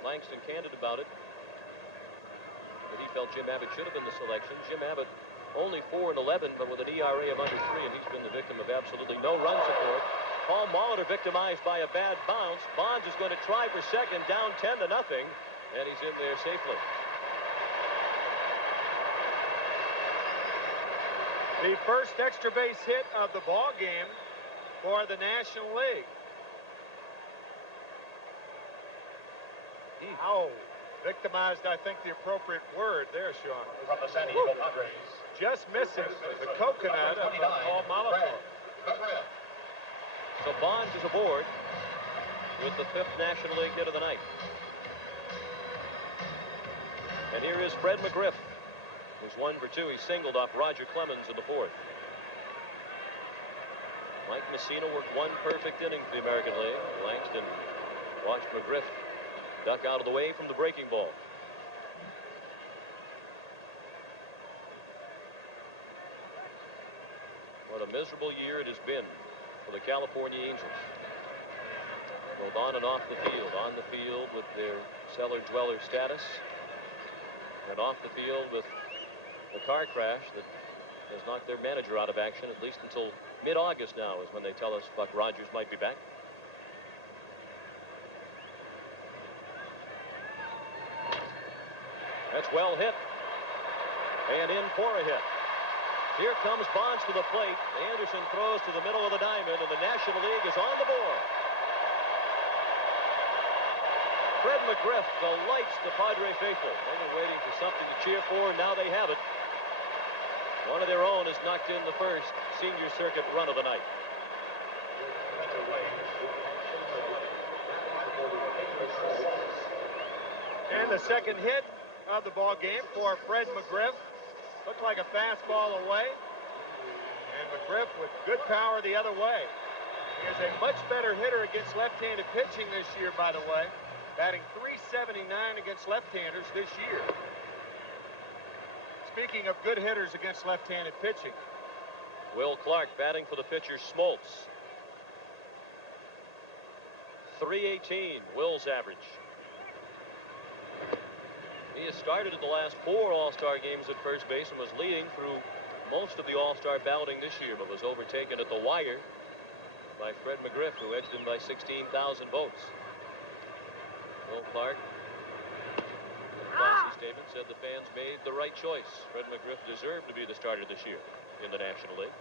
Langston candid about it, that he felt Jim Abbott should have been the selection. Jim Abbott only 4-11, but with an ERA of under 3, and he's been the victim of absolutely no run support. Paul Molitor victimized by a bad bounce. Bonds is going to try for second, down 10-0, and he's in there safely. The first extra base hit of the ball game for the National League. How victimized, I think, the appropriate word there, Sean. From the San Diego Padres. Just missing the coconut of Paul Molitor. So Bonds is aboard with the 5th National League hit of the night. And here is Fred McGriff, who's 1 for 2. He singled off Roger Clemens in the 4th. Mike Messina worked 1 perfect inning for the American League. Langston watched McGriff duck out of the way from the breaking ball. What a miserable year it has been for the California Angels. Both on and off the field. On the field with their cellar-dweller status, and off the field with the car crash that has knocked their manager out of action, at least until mid-August now is when they tell us Buck Rogers might be back. well hit. And in for a hit. Here comes Bonds to the plate. Anderson throws to the middle of the diamond, and the National League is on the board. Fred McGriff delights the Padre faithful. They've been waiting for something to cheer for, and now they have it. One of their own has knocked in the first senior circuit run of the night. And the second hit of the ball game for Fred McGriff. Looked like a fastball away. And McGriff with good power the other way. He is a much better hitter against left-handed pitching this year, by the way. Batting .379 against left-handers this year. Speaking of good hitters against left-handed pitching. Will Clark batting for the pitcher Smoltz. .318, Will's average. He has started in the last 4 All-Star games at first base and was leading through most of the All-Star balloting this year, but was overtaken at the wire by Fred McGriff, who edged him by 16,000 votes. Will Clark, in a classy statement, said the fans made the right choice. Fred McGriff deserved to be the starter this year in the National League.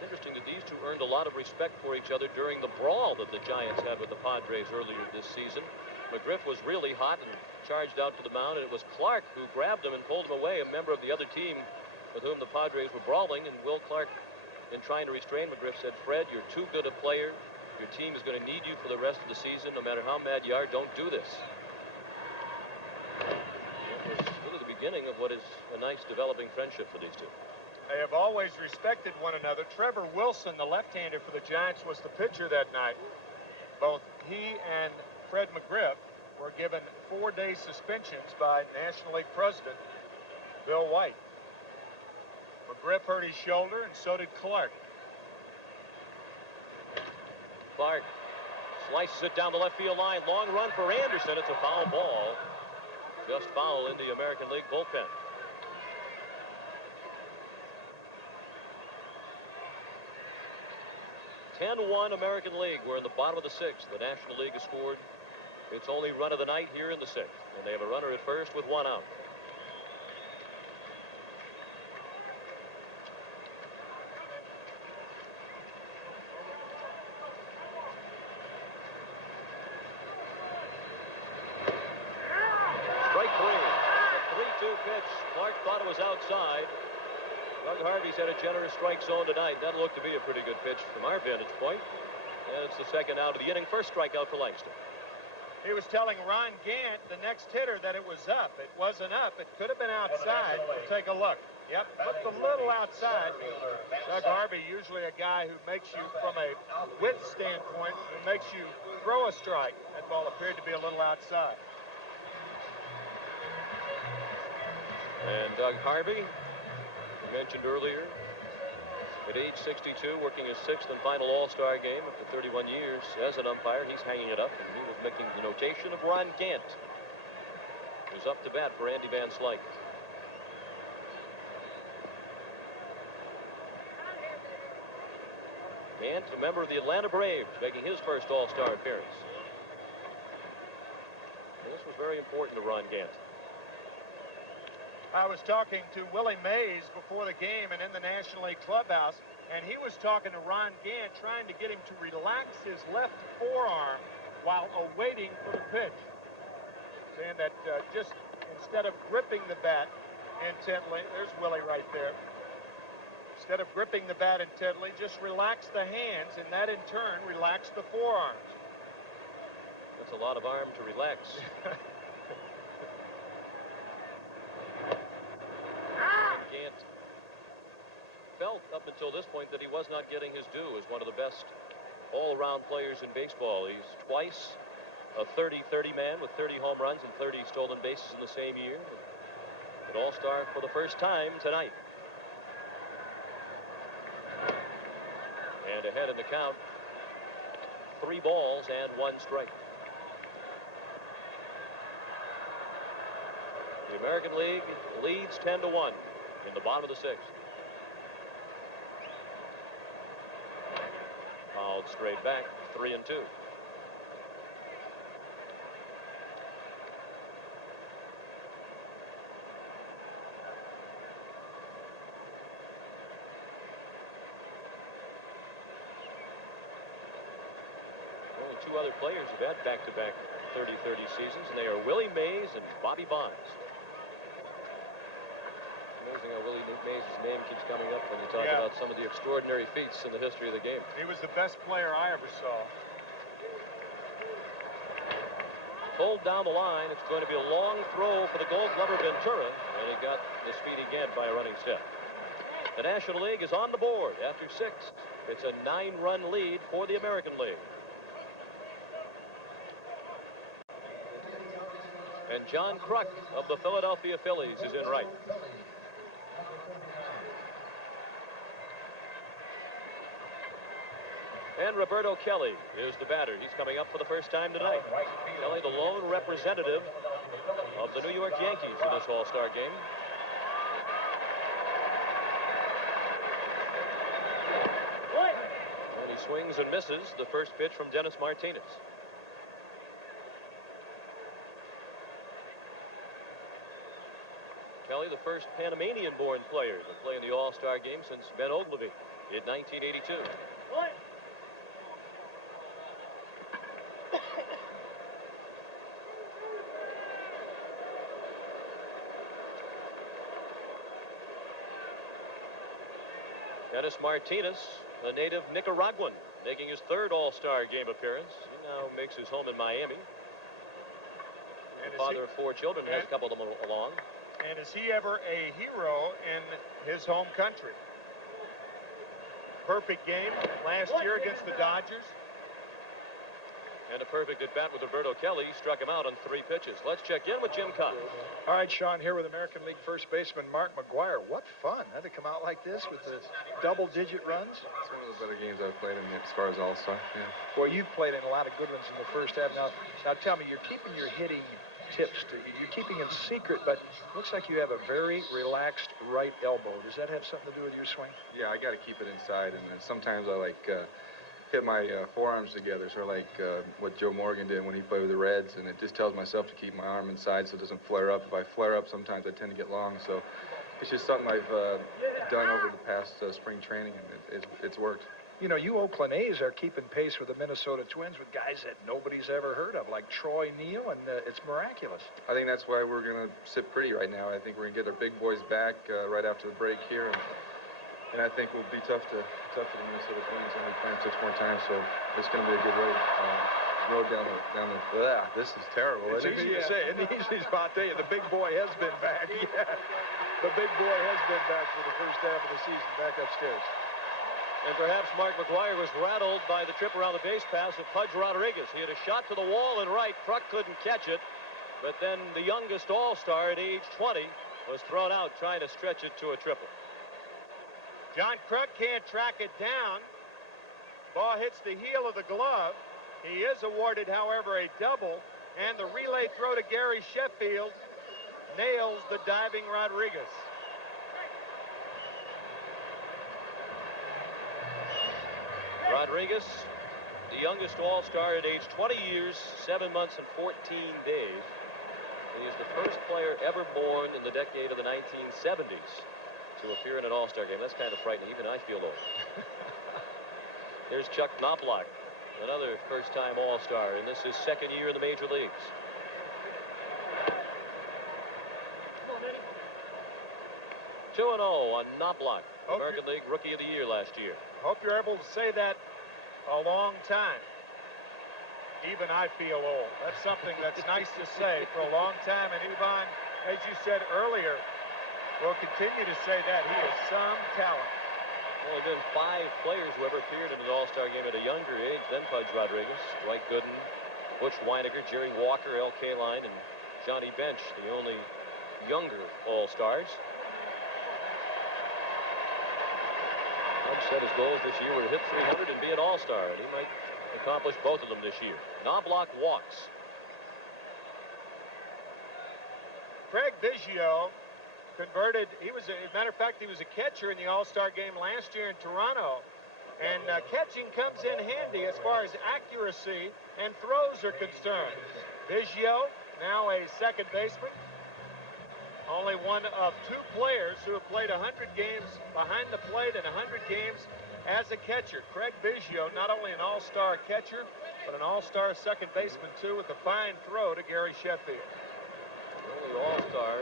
It's interesting that these two earned a lot of respect for each other during the brawl that the Giants had with the Padres earlier this season. McGriff was really hot and charged out to the mound, and it was Clark who grabbed him and pulled him away, a member of the other team with whom the Padres were brawling. And Will Clark, in trying to restrain McGriff, said, "Fred, you're too good a player. Your team is going to need you for the rest of the season. No matter how mad you are, don't do this." It was really the beginning of what is a nice developing friendship for these two. They have always respected one another. Trevor Wilson, the left-hander for the Giants, was the pitcher that night. Both he and Fred McGriff were given 4-day suspensions by National League President Bill White. McGriff hurt his shoulder, and so did Clark. Clark slices it down the left field line. Long run for Anderson. It's a foul ball. Just foul in the American League bullpen. 10-1 American League. We're in the bottom of the 6th. The National League has scored its only run of the night here in the 6th. And they have a runner at first with 1 out. Strike 3. A 3-2 pitch. Clark thought it was outside. Doug Harvey's had a generous strike zone tonight. That looked to be a pretty good pitch from our vantage point. And it's the second out of the inning. First strikeout for Langston. He was telling Ron Gant, the next hitter, that it was up. It wasn't up. It could have been outside. We'll take a look. Yep, looked a little outside. Doug Harvey, usually a guy who makes you, from a width standpoint, who makes you throw a strike. That ball appeared to be a little outside. And Doug Harvey, mentioned earlier, at age 62, working his 6th and final All-Star game after 31 years as an umpire. He's hanging it up, and he was making the notation of Ron Gant, who's up to bat for Andy Van Slyke. Gant, a member of the Atlanta Braves, making his first All-Star appearance. And this was very important to Ron Gant. I was talking to Willie Mays before the game and in the National League clubhouse, and he was talking to Ron Gant, trying to get him to relax his left forearm while awaiting for the pitch. Saying that just instead of gripping the bat intently, there's Willie right there. Instead of gripping the bat intently, just relax the hands, and that in turn relax the forearms. That's a lot of arm to relax. Gant felt up until this point that he was not getting his due as one of the best all-around players in baseball. He's twice a 30-30 man with 30 home runs and 30 stolen bases in the same year. An All-Star for the first time tonight. And ahead in the count, 3 balls and 1 strike. The American League leads 10-1 in the bottom of the 6th. Fouled straight back, 3-2. two other players who've had back-to-back 30-30 seasons, and they are Willie Mays and Bobby Bonds. Amazing how Willie Mays' name keeps coming up when you talk about some of the extraordinary feats in the history of the game. He was the best player I ever saw. Pulled down the line. It's going to be a long throw for the Gold Glover Ventura, and he got the Speedy Gant by a running step. The National League is on the board after 6. It's a 9-run lead for the American League. And John Kruk of the Philadelphia Phillies is in right. And Roberto Kelly is the batter. He's coming up for the first time tonight. Kelly, the lone representative of the New York Yankees in this All-Star game. And he swings and misses the first pitch from Dennis Martinez. Kelly, the first Panamanian-born player to play in the All-Star game since Ben Ogilvy in 1982. Dennis Martinez, a native Nicaraguan, making his 3rd All-Star game appearance. He now makes his home in Miami. And father of 4 children, has a couple of them along. And is he ever a hero in his home country? Perfect game last year against the Dodgers. And a perfect at bat with Roberto Kelly. Struck him out on 3 pitches. Let's check in with Jim Cox. All right, Sean, here with American League first baseman Mark McGwire. What fun, huh, to come out like this with the double-digit runs? It's one of the better games I've played in as far as All-Star. Yeah. Well, you've played in a lot of good ones in the first half. Now tell me, you're keeping your hitting tips, you're keeping them secret, but looks like you have a very relaxed right elbow. Does that have something to do with your swing? Yeah, I got to keep it inside, and sometimes I hit my forearms together, sort of like what Joe Morgan did when he played with the Reds, and it just tells myself to keep my arm inside so it doesn't flare up. If I flare up, sometimes I tend to get long, so it's just something I've done over the past spring training, and it's worked. You know, you Oakland A's are keeping pace with the Minnesota Twins with guys that nobody's ever heard of, like Troy Neal, and it's miraculous. I think that's why we're going to sit pretty right now. I think we're going to get our big boys back right after the break here, and I think we'll be tough to the Minnesota Twins, and we play them 6 more times, so it's going to be a good road down the. This is terrible. It's easy to say. It's easy, I'll tell you. The big boy has been back. Yeah, the big boy has been back for the first half of the season, back upstairs. And perhaps Mark McGwire was rattled by the trip around the base pass of Pudge Rodriguez. He had a shot to the wall in right. Kruk couldn't catch it. But then the youngest All-Star at age 20 was thrown out trying to stretch it to a triple. John Kruk can't track it down. Ball hits the heel of the glove. He is awarded, however, a double. And the relay throw to Gary Sheffield nails the diving Rodriguez. Rodriguez, the youngest All-Star at age 20 years, 7 months and 14 days. He is the first player ever born in the decade of the 1970s to appear in an All-Star game. That's kind of frightening. Even I feel old. There's Chuck Knoplock, another first-time All-Star, and this is 2nd year in the major leagues. Come on, 2-0 on Knoplock, American League Rookie of the Year last year. Hope you're able to say that a long time. Even I feel old. That's something that's nice to say for a long time. And Ivan, as you said earlier, will continue to say that. He is some talent. Only been 5 players who ever appeared in an All-Star game at a younger age than Pudge Rodriguez. Dwight Gooden, Butch Weiniger, Jerry Walker, L.K. Line, and Johnny Bench, the only younger All-Stars. Pudge said his goals this year were to hit 300 and be an All-Star, and he might accomplish both of them this year. Knobloch walks. Craig Biggio converted. As a matter of fact, he was a catcher in the All-Star game last year in Toronto. And catching comes in handy as far as accuracy and throws are concerned. Biggio, now a second baseman. Only one of 2 players who have played 100 games behind the plate and 100 games as a catcher. Craig Biggio, not only an All-Star catcher, But an all-star second baseman, too, with a fine throw to Gary Sheffield. Only all-star.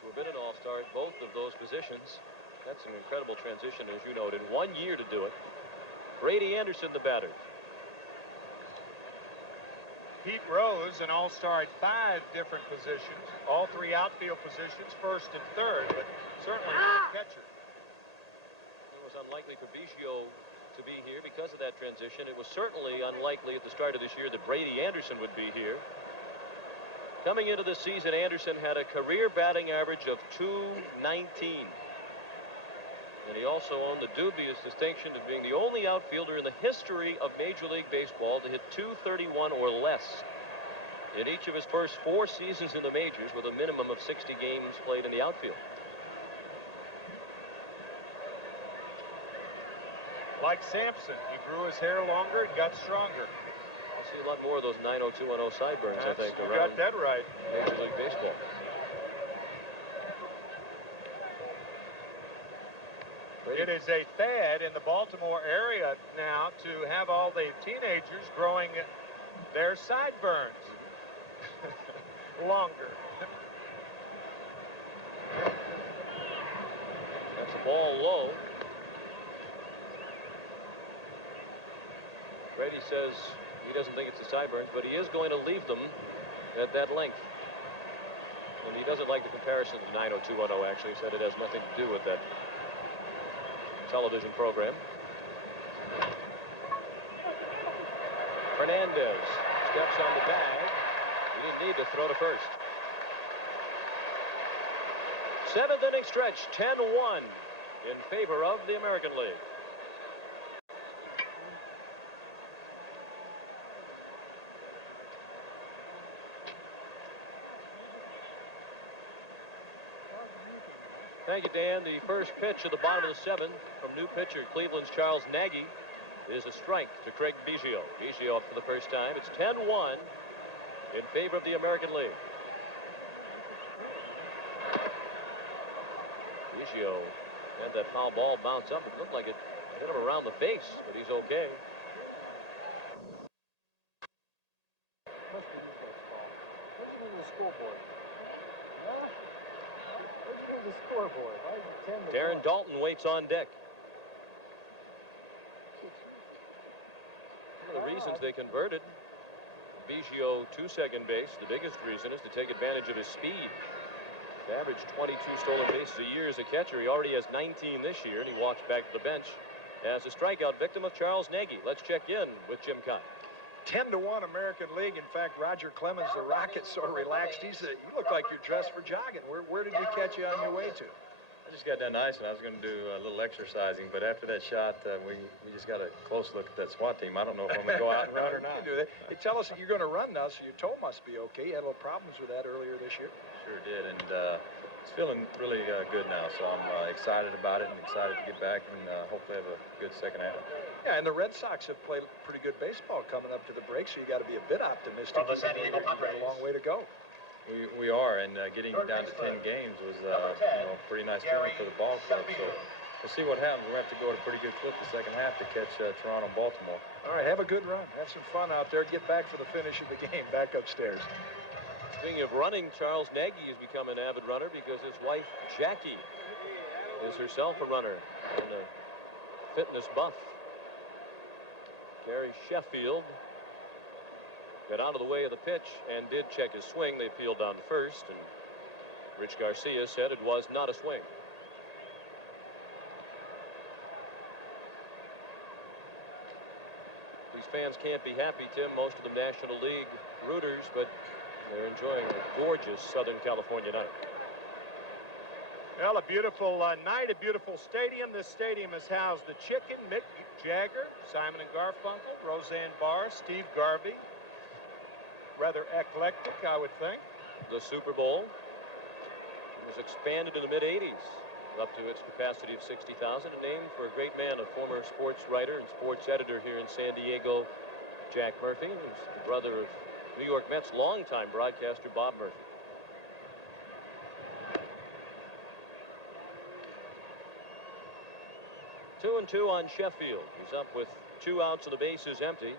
To have been an all-star at both of those positions. That's an incredible transition, as you noted. 1 year to do it. Brady Anderson, the batter. Pete Rose, an all-star at 5 different positions. All 3 outfield positions, first and third, but certainly not a catcher. It was unlikely for Biggio to be here because of that transition. It was certainly unlikely at the start of this year that Brady Anderson would be here. Coming into the season, Anderson had a career batting average of .219. And he also owned the dubious distinction of being the only outfielder in the history of Major League Baseball to hit .231 or less in each of his first 4 seasons in the majors, with a minimum of 60 games played in the outfield. Like Sampson, he grew his hair longer and got stronger. I'll see a lot more of those 90210 sideburns, I think, You around got that right. Major League Baseball. It is a fad in the Baltimore area now to have all the teenagers growing their sideburns longer. That's a ball low. Brady says he doesn't think it's the sideburns, but he is going to leave them at that length. And he doesn't like the comparison to 90210, actually. He said it has nothing to do with that television program. Fernandez steps on the bag. He didn't need to throw to first. 7th inning stretch, 10-1 in favor of the American League. Thank you, Dan. The first pitch of the bottom of the 7th from new pitcher Cleveland's Charles Nagy is a strike to Craig Biggio. Biggio up for the first time. It's 10-1 in favor of the American League. Biggio had that foul ball bounce up. It looked like it hit him around the face, but he's okay. The scoreboard. The scoreboard. Why is it 10-1? Darren Dalton waits on deck. One of the reasons they converted Biggio to second base, the biggest reason, is to take advantage of his speed. He averaged 22 stolen bases a year as a catcher. He already has 19 this year, and he walks back to the bench as a strikeout victim of Charles Nagy. Let's check in with Jim Cott. 10-1 American League. In fact, Roger Clemens, the Rocket's so relaxed. He said, "You look like you're dressed for jogging." Where did he catch you on your way to? I just got done ice and I was going to do a little exercising, but after that shot, we just got a close look at that SWAT team. I don't know if I'm going to go out and run or not. You can do that. Hey, tell us that you're going to run now, so your toe must be okay. You had a little problems with that earlier this year. Sure did, and it's feeling really good now, so I'm excited about it and excited to get back and hopefully have a good second half. Yeah, and the Red Sox have played pretty good baseball coming up to the break, so you got to be a bit optimistic. You've got a long way to go. We are, and getting down to 10 games was a pretty nice feeling for the ball club. So we'll see what happens. We'll have to go at a pretty good clip the second half to catch Toronto and Baltimore. All right, have a good run. Have some fun out there. Get back for the finish of the game back upstairs. Speaking of running, Charles Nagy has become an avid runner because his wife, Jackie, is herself a runner and a fitness buff. Gary Sheffield got out of the way of the pitch and did check his swing. They peeled down to first, and Rich Garcia said it was not a swing. These fans can't be happy, Tim. Most of them National League rooters, but they're enjoying a gorgeous Southern California night. Well, a beautiful night, a beautiful stadium. This stadium has housed the Chicken, Mick Jagger, Simon and Garfunkel, Roseanne Barr, Steve Garvey. Rather eclectic, I would think. The Super Bowl was expanded in the mid-'80s up to its capacity of 60,000, and named for a great man, a former sports writer and sports editor here in San Diego, Jack Murphy, who's the brother of New York Mets longtime broadcaster Bob Murphy. Two and two on Sheffield. He's up with 2 outs and the base is empty.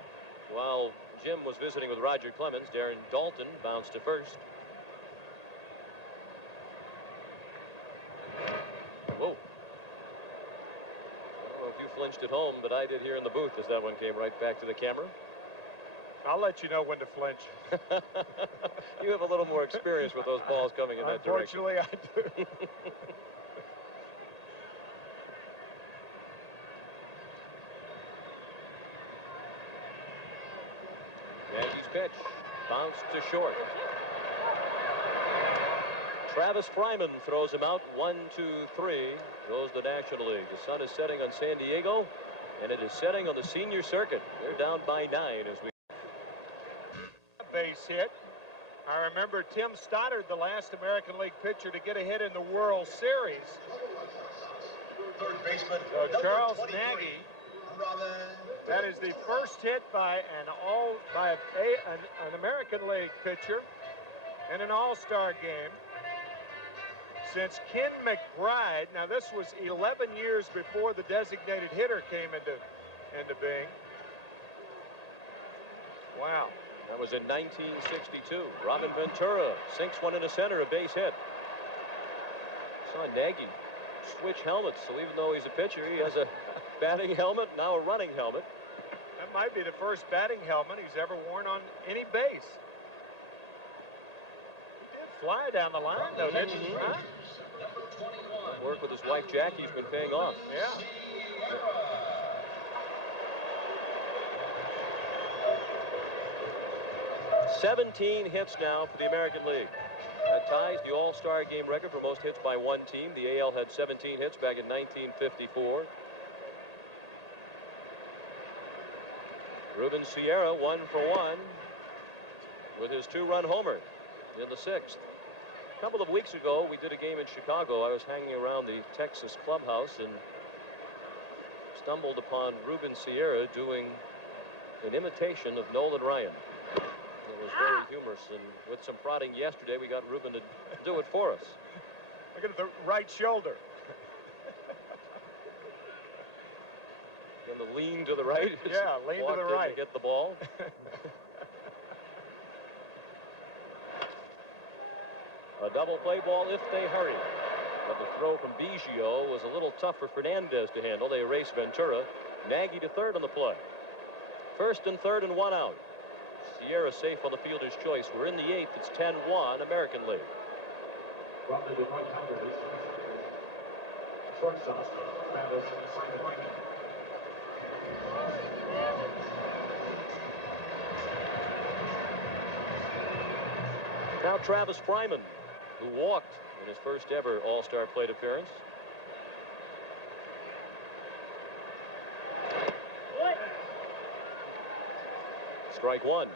While Jim was visiting with Roger Clemens, Darren Dalton bounced to first. Whoa. I don't know if you flinched at home, but I did here in the booth as that one came right back to the camera. I'll let you know when to flinch. You have a little more experience with those balls coming in that direction. Unfortunately, I do. Yankees pitch. Bounced to short. Travis Fryman throws him out. 1, 2, 3. Goes the National League. The sun is setting on San Diego, and it is setting on the senior circuit. They're down by 9 as we. Base hit. I remember Tim Stoddard, the last American League pitcher to get a hit in the World Series. Third baseman, So Charles Nagy. That is the first hit by an American League pitcher in an All-Star game since Ken McBride. Now this was 11 years before the designated hitter came into being. Wow. That was in 1962. Robin Ventura sinks one into center, a base hit. Saw Nagy switch helmets, so even though he's a pitcher, he has a batting helmet, now a running helmet. That might be the first batting helmet he's ever worn on any base. He did fly down the line, though, didn't he? Huh? Work with his wife Jackie's been paying off. Yeah. 17 hits now for the American League. That ties the All-Star game record for most hits by one team. The AL had 17 hits back in 1954. Ruben Sierra 1 for 1 with his 2-run homer in the 6th. A couple of weeks ago, we did a game in Chicago. I was hanging around the Texas clubhouse and stumbled upon Ruben Sierra doing an imitation of Nolan Ryan. It was very humorous, and with some prodding yesterday, we got Ruben to do it for us. Look at the right shoulder. And the lean to the right. Yeah, lean to the right. To get the ball. A double play ball if they hurry. But the throw from Biggio was a little tough for Fernandez to handle. They erase Ventura. Nagy to third on the play. First and third and 1 out. Sierra safe on the fielder's choice. We're in the 8th. It's 10-1 American League. From the Detroit Tigers, shortstop, Travis Fryman. Now Travis Fryman, who walked in his first ever All-Star plate appearance. Strike 1.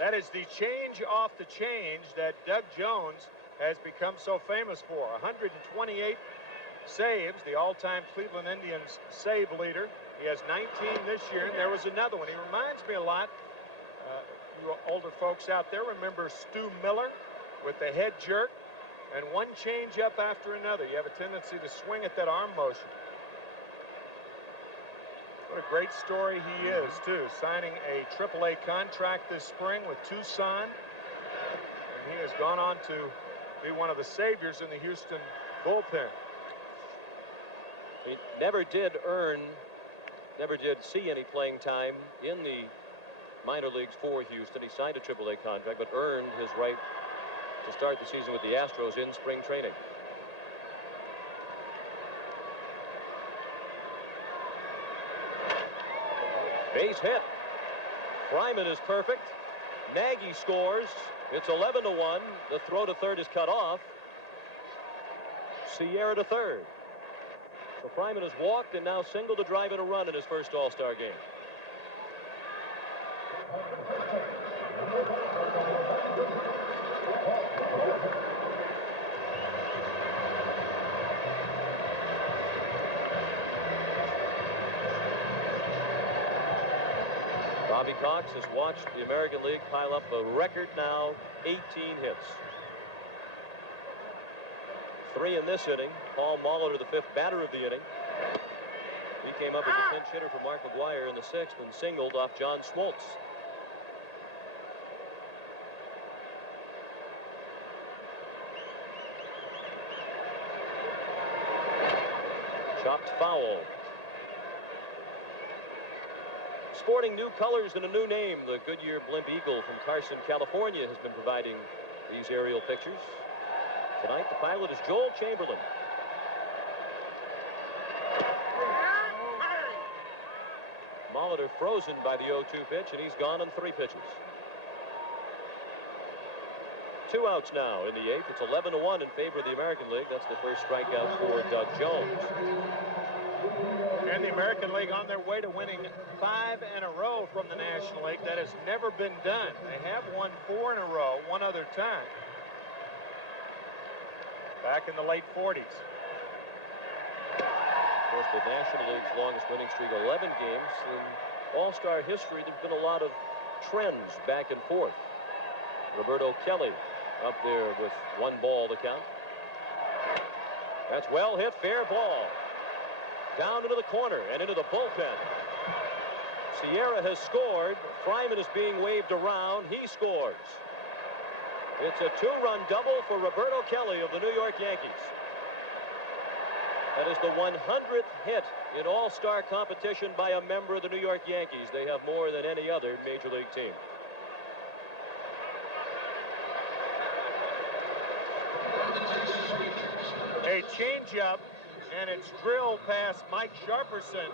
That is the change off the change that Doug Jones has become so famous for. 128 saves, the all-time Cleveland Indians save leader. He has 19 this year, and there was another one. He reminds me a lot, you older folks out there remember Stu Miller with the head jerk and one change up after another. You have a tendency to swing at that arm motion. What a great story he is, too. Signing a AAA contract this spring with Tucson. And he has gone on to be one of the saviors in the Houston bullpen. He never did see any playing time in the minor leagues for Houston. He signed a AAA contract, but earned his right to start the season with the Astros in spring training. Base hit. Fryman is perfect. Nagy scores. It's 11-1. The throw to third is cut off. Sierra to third. So Fryman has walked and now singled to drive in a run in his first All-Star game. Bobby Cox has watched the American League pile up a record now 18 hits. 3 in this inning. Paul Molitor, the 5th batter of the inning. He came up as a pinch hitter for Mark McGwire in the 6th and singled off John Smoltz. Chopped foul. Sporting new colors and a new name, the Goodyear Blimp Eagle from Carson, California, has been providing these aerial pictures. Tonight, the pilot is Joel Chamberlain. Molitor frozen by the 0-2 pitch, and he's gone on 3 pitches. 2 outs now in the 8th. It's 11-1 in favor of the American League. That's the first strikeout for Doug Jones. And the American League on their way to winning 5 in a row from the National League. That has never been done. They have won 4 in a row one other time, back in the late 40s. Of course, the National League's longest winning streak, 11 games. In All-Star history, there's been a lot of trends back and forth. Roberto Kelly up there with 1 ball to count. That's well hit, fair ball. Down into the corner and into the bullpen. Sierra has scored. Fryman is being waved around. He scores. It's a 2-run double for Roberto Kelly of the New York Yankees. That is the 100th hit in All-Star competition by a member of the New York Yankees. They have more than any other Major League team. A changeup, and it's drilled past Mike Sharperson.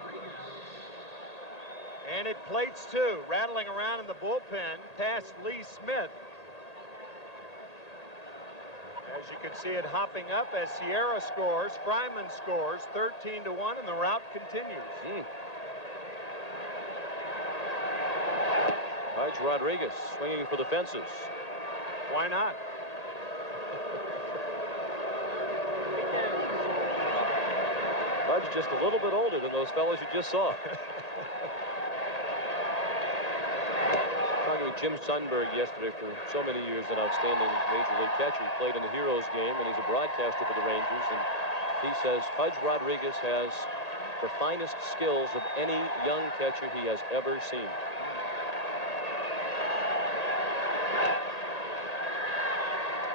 And it plates 2, rattling around in the bullpen past Lee Smith. As you can see it hopping up as Sierra scores, Fryman scores 13-1, and the rout continues. Pudge Rodriguez swinging for the fences. Why not? Pudge just a little bit older than those fellows you just saw. Talking with Jim Sundberg yesterday, for so many years an outstanding Major League catcher. He played in the Heroes game, and he's a broadcaster for the Rangers. And he says Pudge Rodriguez has the finest skills of any young catcher he has ever seen.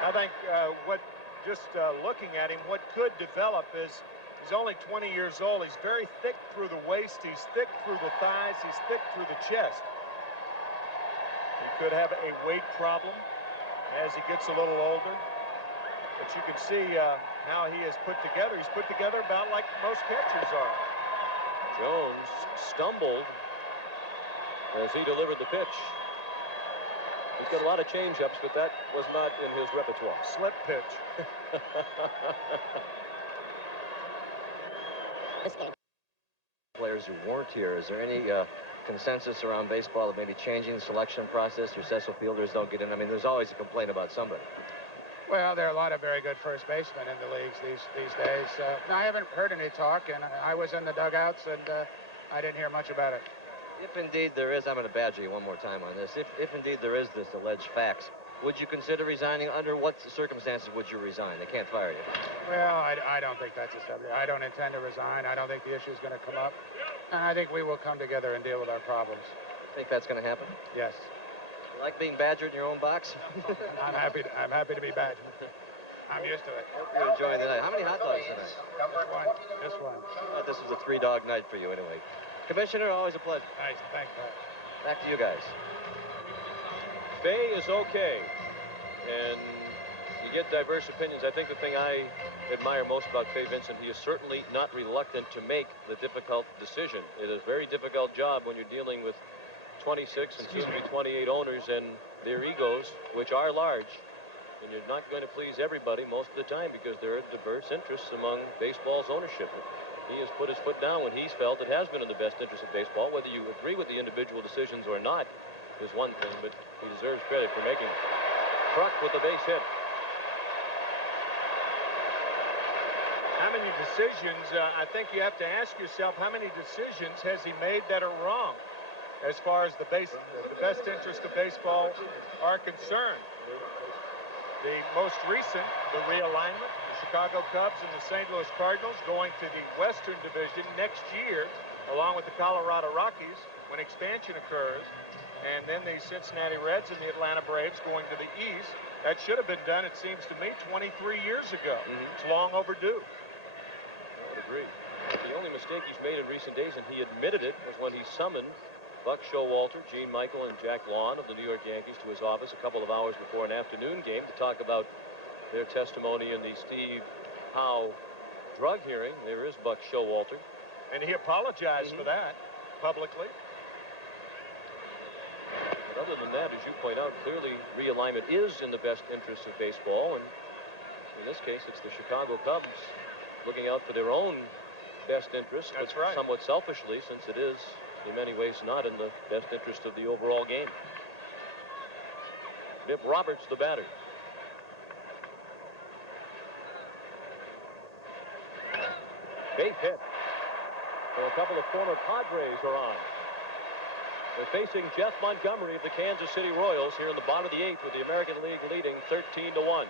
I think looking at him, what could develop is he's only 20 years old. He's very thick through the waist. He's thick through the thighs. He's thick through the chest. He could have a weight problem as he gets a little older. But you can see how he is put together. He's put together about like most catchers are. Jones stumbled as he delivered the pitch. He's got a lot of change-ups, but that was not in his repertoire. Slip pitch. Players who weren't here, is there any consensus around baseball of maybe changing the selection process? Successful fielders don't get in. I mean, there's always a complaint about somebody. Well, there are a lot of very good first basemen in the leagues these days. I haven't heard any talk, and I was in the dugouts, and I didn't hear much about it. If indeed there is, I'm going to badger you one more time on this. If indeed there is this alleged fax, would you consider resigning? Under what circumstances would you resign? They can't fire you. Well, I don't think that's a subject. I don't intend to resign. I don't think the issue is going to come up. And I think we will come together and deal with our problems. Think that's going to happen? Yes. You like being badgered in your own box? I'm happy to be badgered. I'm used to it. Hope you're enjoying the night. How many hot dogs tonight? Just one. I thought this was a 3-dog night for you anyway. Commissioner, always a pleasure. Nice. Thanks, Pat. Back to you guys. Fay is okay, and you get diverse opinions. I think the thing I admire most about Fay Vincent, he is certainly not reluctant to make the difficult decision. It is a very difficult job when you're dealing with 26 and soon to be 28 owners and their egos, which are large. And you're not going to please everybody most of the time because there are diverse interests among baseball's ownership. He has put his foot down when he's felt it has been in the best interest of baseball. Whether you agree with the individual decisions or not is one thing, but he deserves credit for making it. Truck with the base hit. How many decisions, I think you have to ask yourself, how many decisions has he made that are wrong as far as the best interest of baseball are concerned? The most recent, the realignment, the Chicago Cubs and the St. Louis Cardinals going to the Western Division next year along with the Colorado Rockies, when expansion occurs, and then the Cincinnati Reds and the Atlanta Braves going to the East. That should have been done, it seems to me, 23 years ago. It's long overdue. I would agree. The only mistake he's made in recent days, and he admitted it, was when he summoned Buck Showalter, Gene Michael, and Jack Lawn of the New York Yankees to his office a couple of hours before an afternoon game to talk about their testimony in the Steve Howe drug hearing. There is Buck Showalter. And he apologized for that publicly. But other than that, as you point out, clearly realignment is in the best interest of baseball. And in this case, it's the Chicago Cubs looking out for their own best interest, but somewhat selfishly, since it is in many ways not in the best interest of the overall game. Bip Roberts, the batter. Base hit. So a couple of former Padres are on. They're facing Jeff Montgomery of the Kansas City Royals here in the bottom of the 8th with the American League leading 13-1.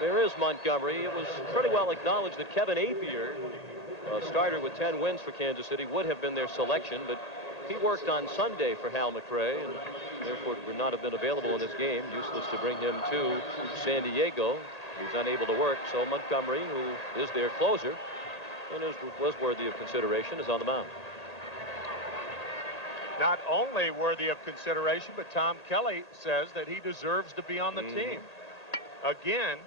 There is Montgomery. It was pretty well acknowledged that Kevin Apier, a starter with 10 wins for Kansas City, would have been their selection, but he worked on Sunday for Hal McRae and therefore would not have been available in this game. Useless to bring him to San Diego. He's unable to work, so Montgomery, who is their closer and was worthy of consideration, is on the mound. Not only worthy of consideration, but Tom Kelly says that he deserves to be on the team. Again,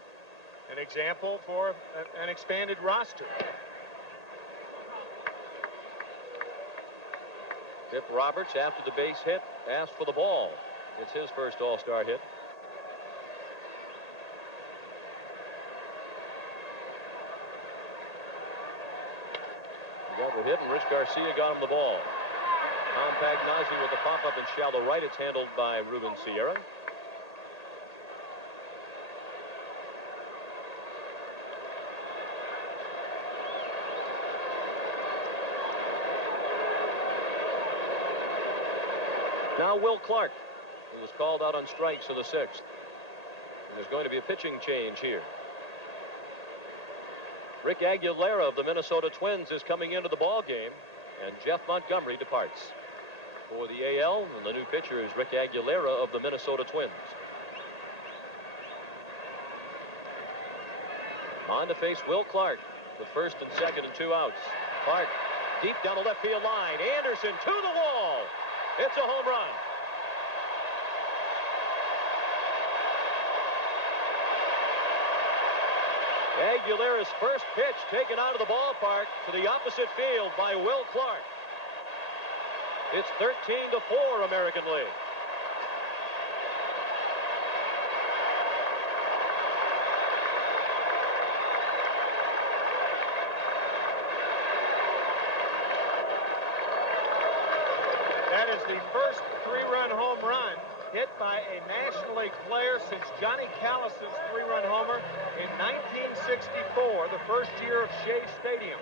an example for an expanded roster. Bip Roberts, after the base hit, asked for the ball. It's his first All-Star hit. He got the hit, and Rich Garcia got him the ball. Tom Pagnozzi with the pop-up in shallow right. It's handled by Ruben Sierra. Now Will Clark, who was called out on strikes in the 6th. And there's going to be a pitching change here. Rick Aguilera of the Minnesota Twins is coming into the ball game, and Jeff Montgomery departs. For the AL, and the new pitcher is Rick Aguilera of the Minnesota Twins. On to face Will Clark with first and second and 2 outs. Clark deep down the left field line. Anderson to the wall. It's a home run. Aguilera's first pitch taken out of the ballpark to the opposite field by Will Clark. It's 13-4 American League. That is the first 3-run home run hit by a National League player since Johnny Callis's 3-run homer in 1964, the first year of Shea Stadium.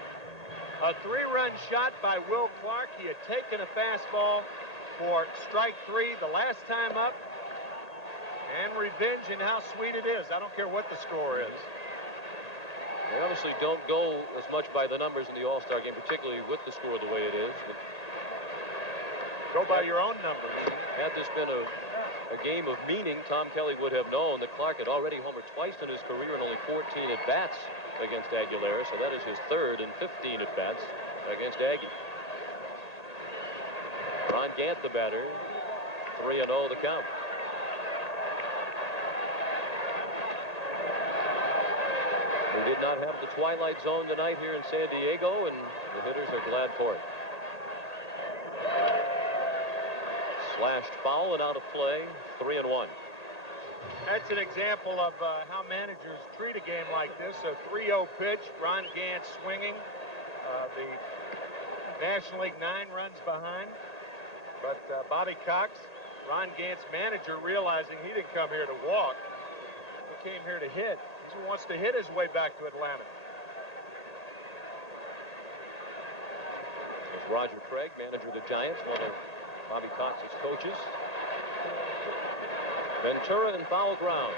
A 3-run shot by Will Clark. He had taken a fastball for strike 3 the last time up. And revenge, and how sweet it is. I don't care what the score is. They obviously don't go as much by the numbers in the All-Star game, particularly with the score the way it is. But go by your own numbers. Had this been a game of meaning, Tom Kelly would have known that Clark had already homered twice in his career and only 14 at-bats against Aguilera, so that is his 3rd and 15 at-bats against Aggie. Ron Gant, the batter, 3-0 the count. We did not have the twilight zone tonight here in San Diego, and the hitters are glad for it. Slashed foul and out of play, 3-1. That's an example of how managers treat a game like this. A 3-0 pitch, Ron Gant swinging. The National League 9 runs behind. But Bobby Cox, Ron Gant's manager, realizing he didn't come here to walk. He came here to hit. He wants to hit his way back to Atlanta. There's Roger Craig, manager of the Giants, one of Bobby Cox's coaches. Ventura in foul ground.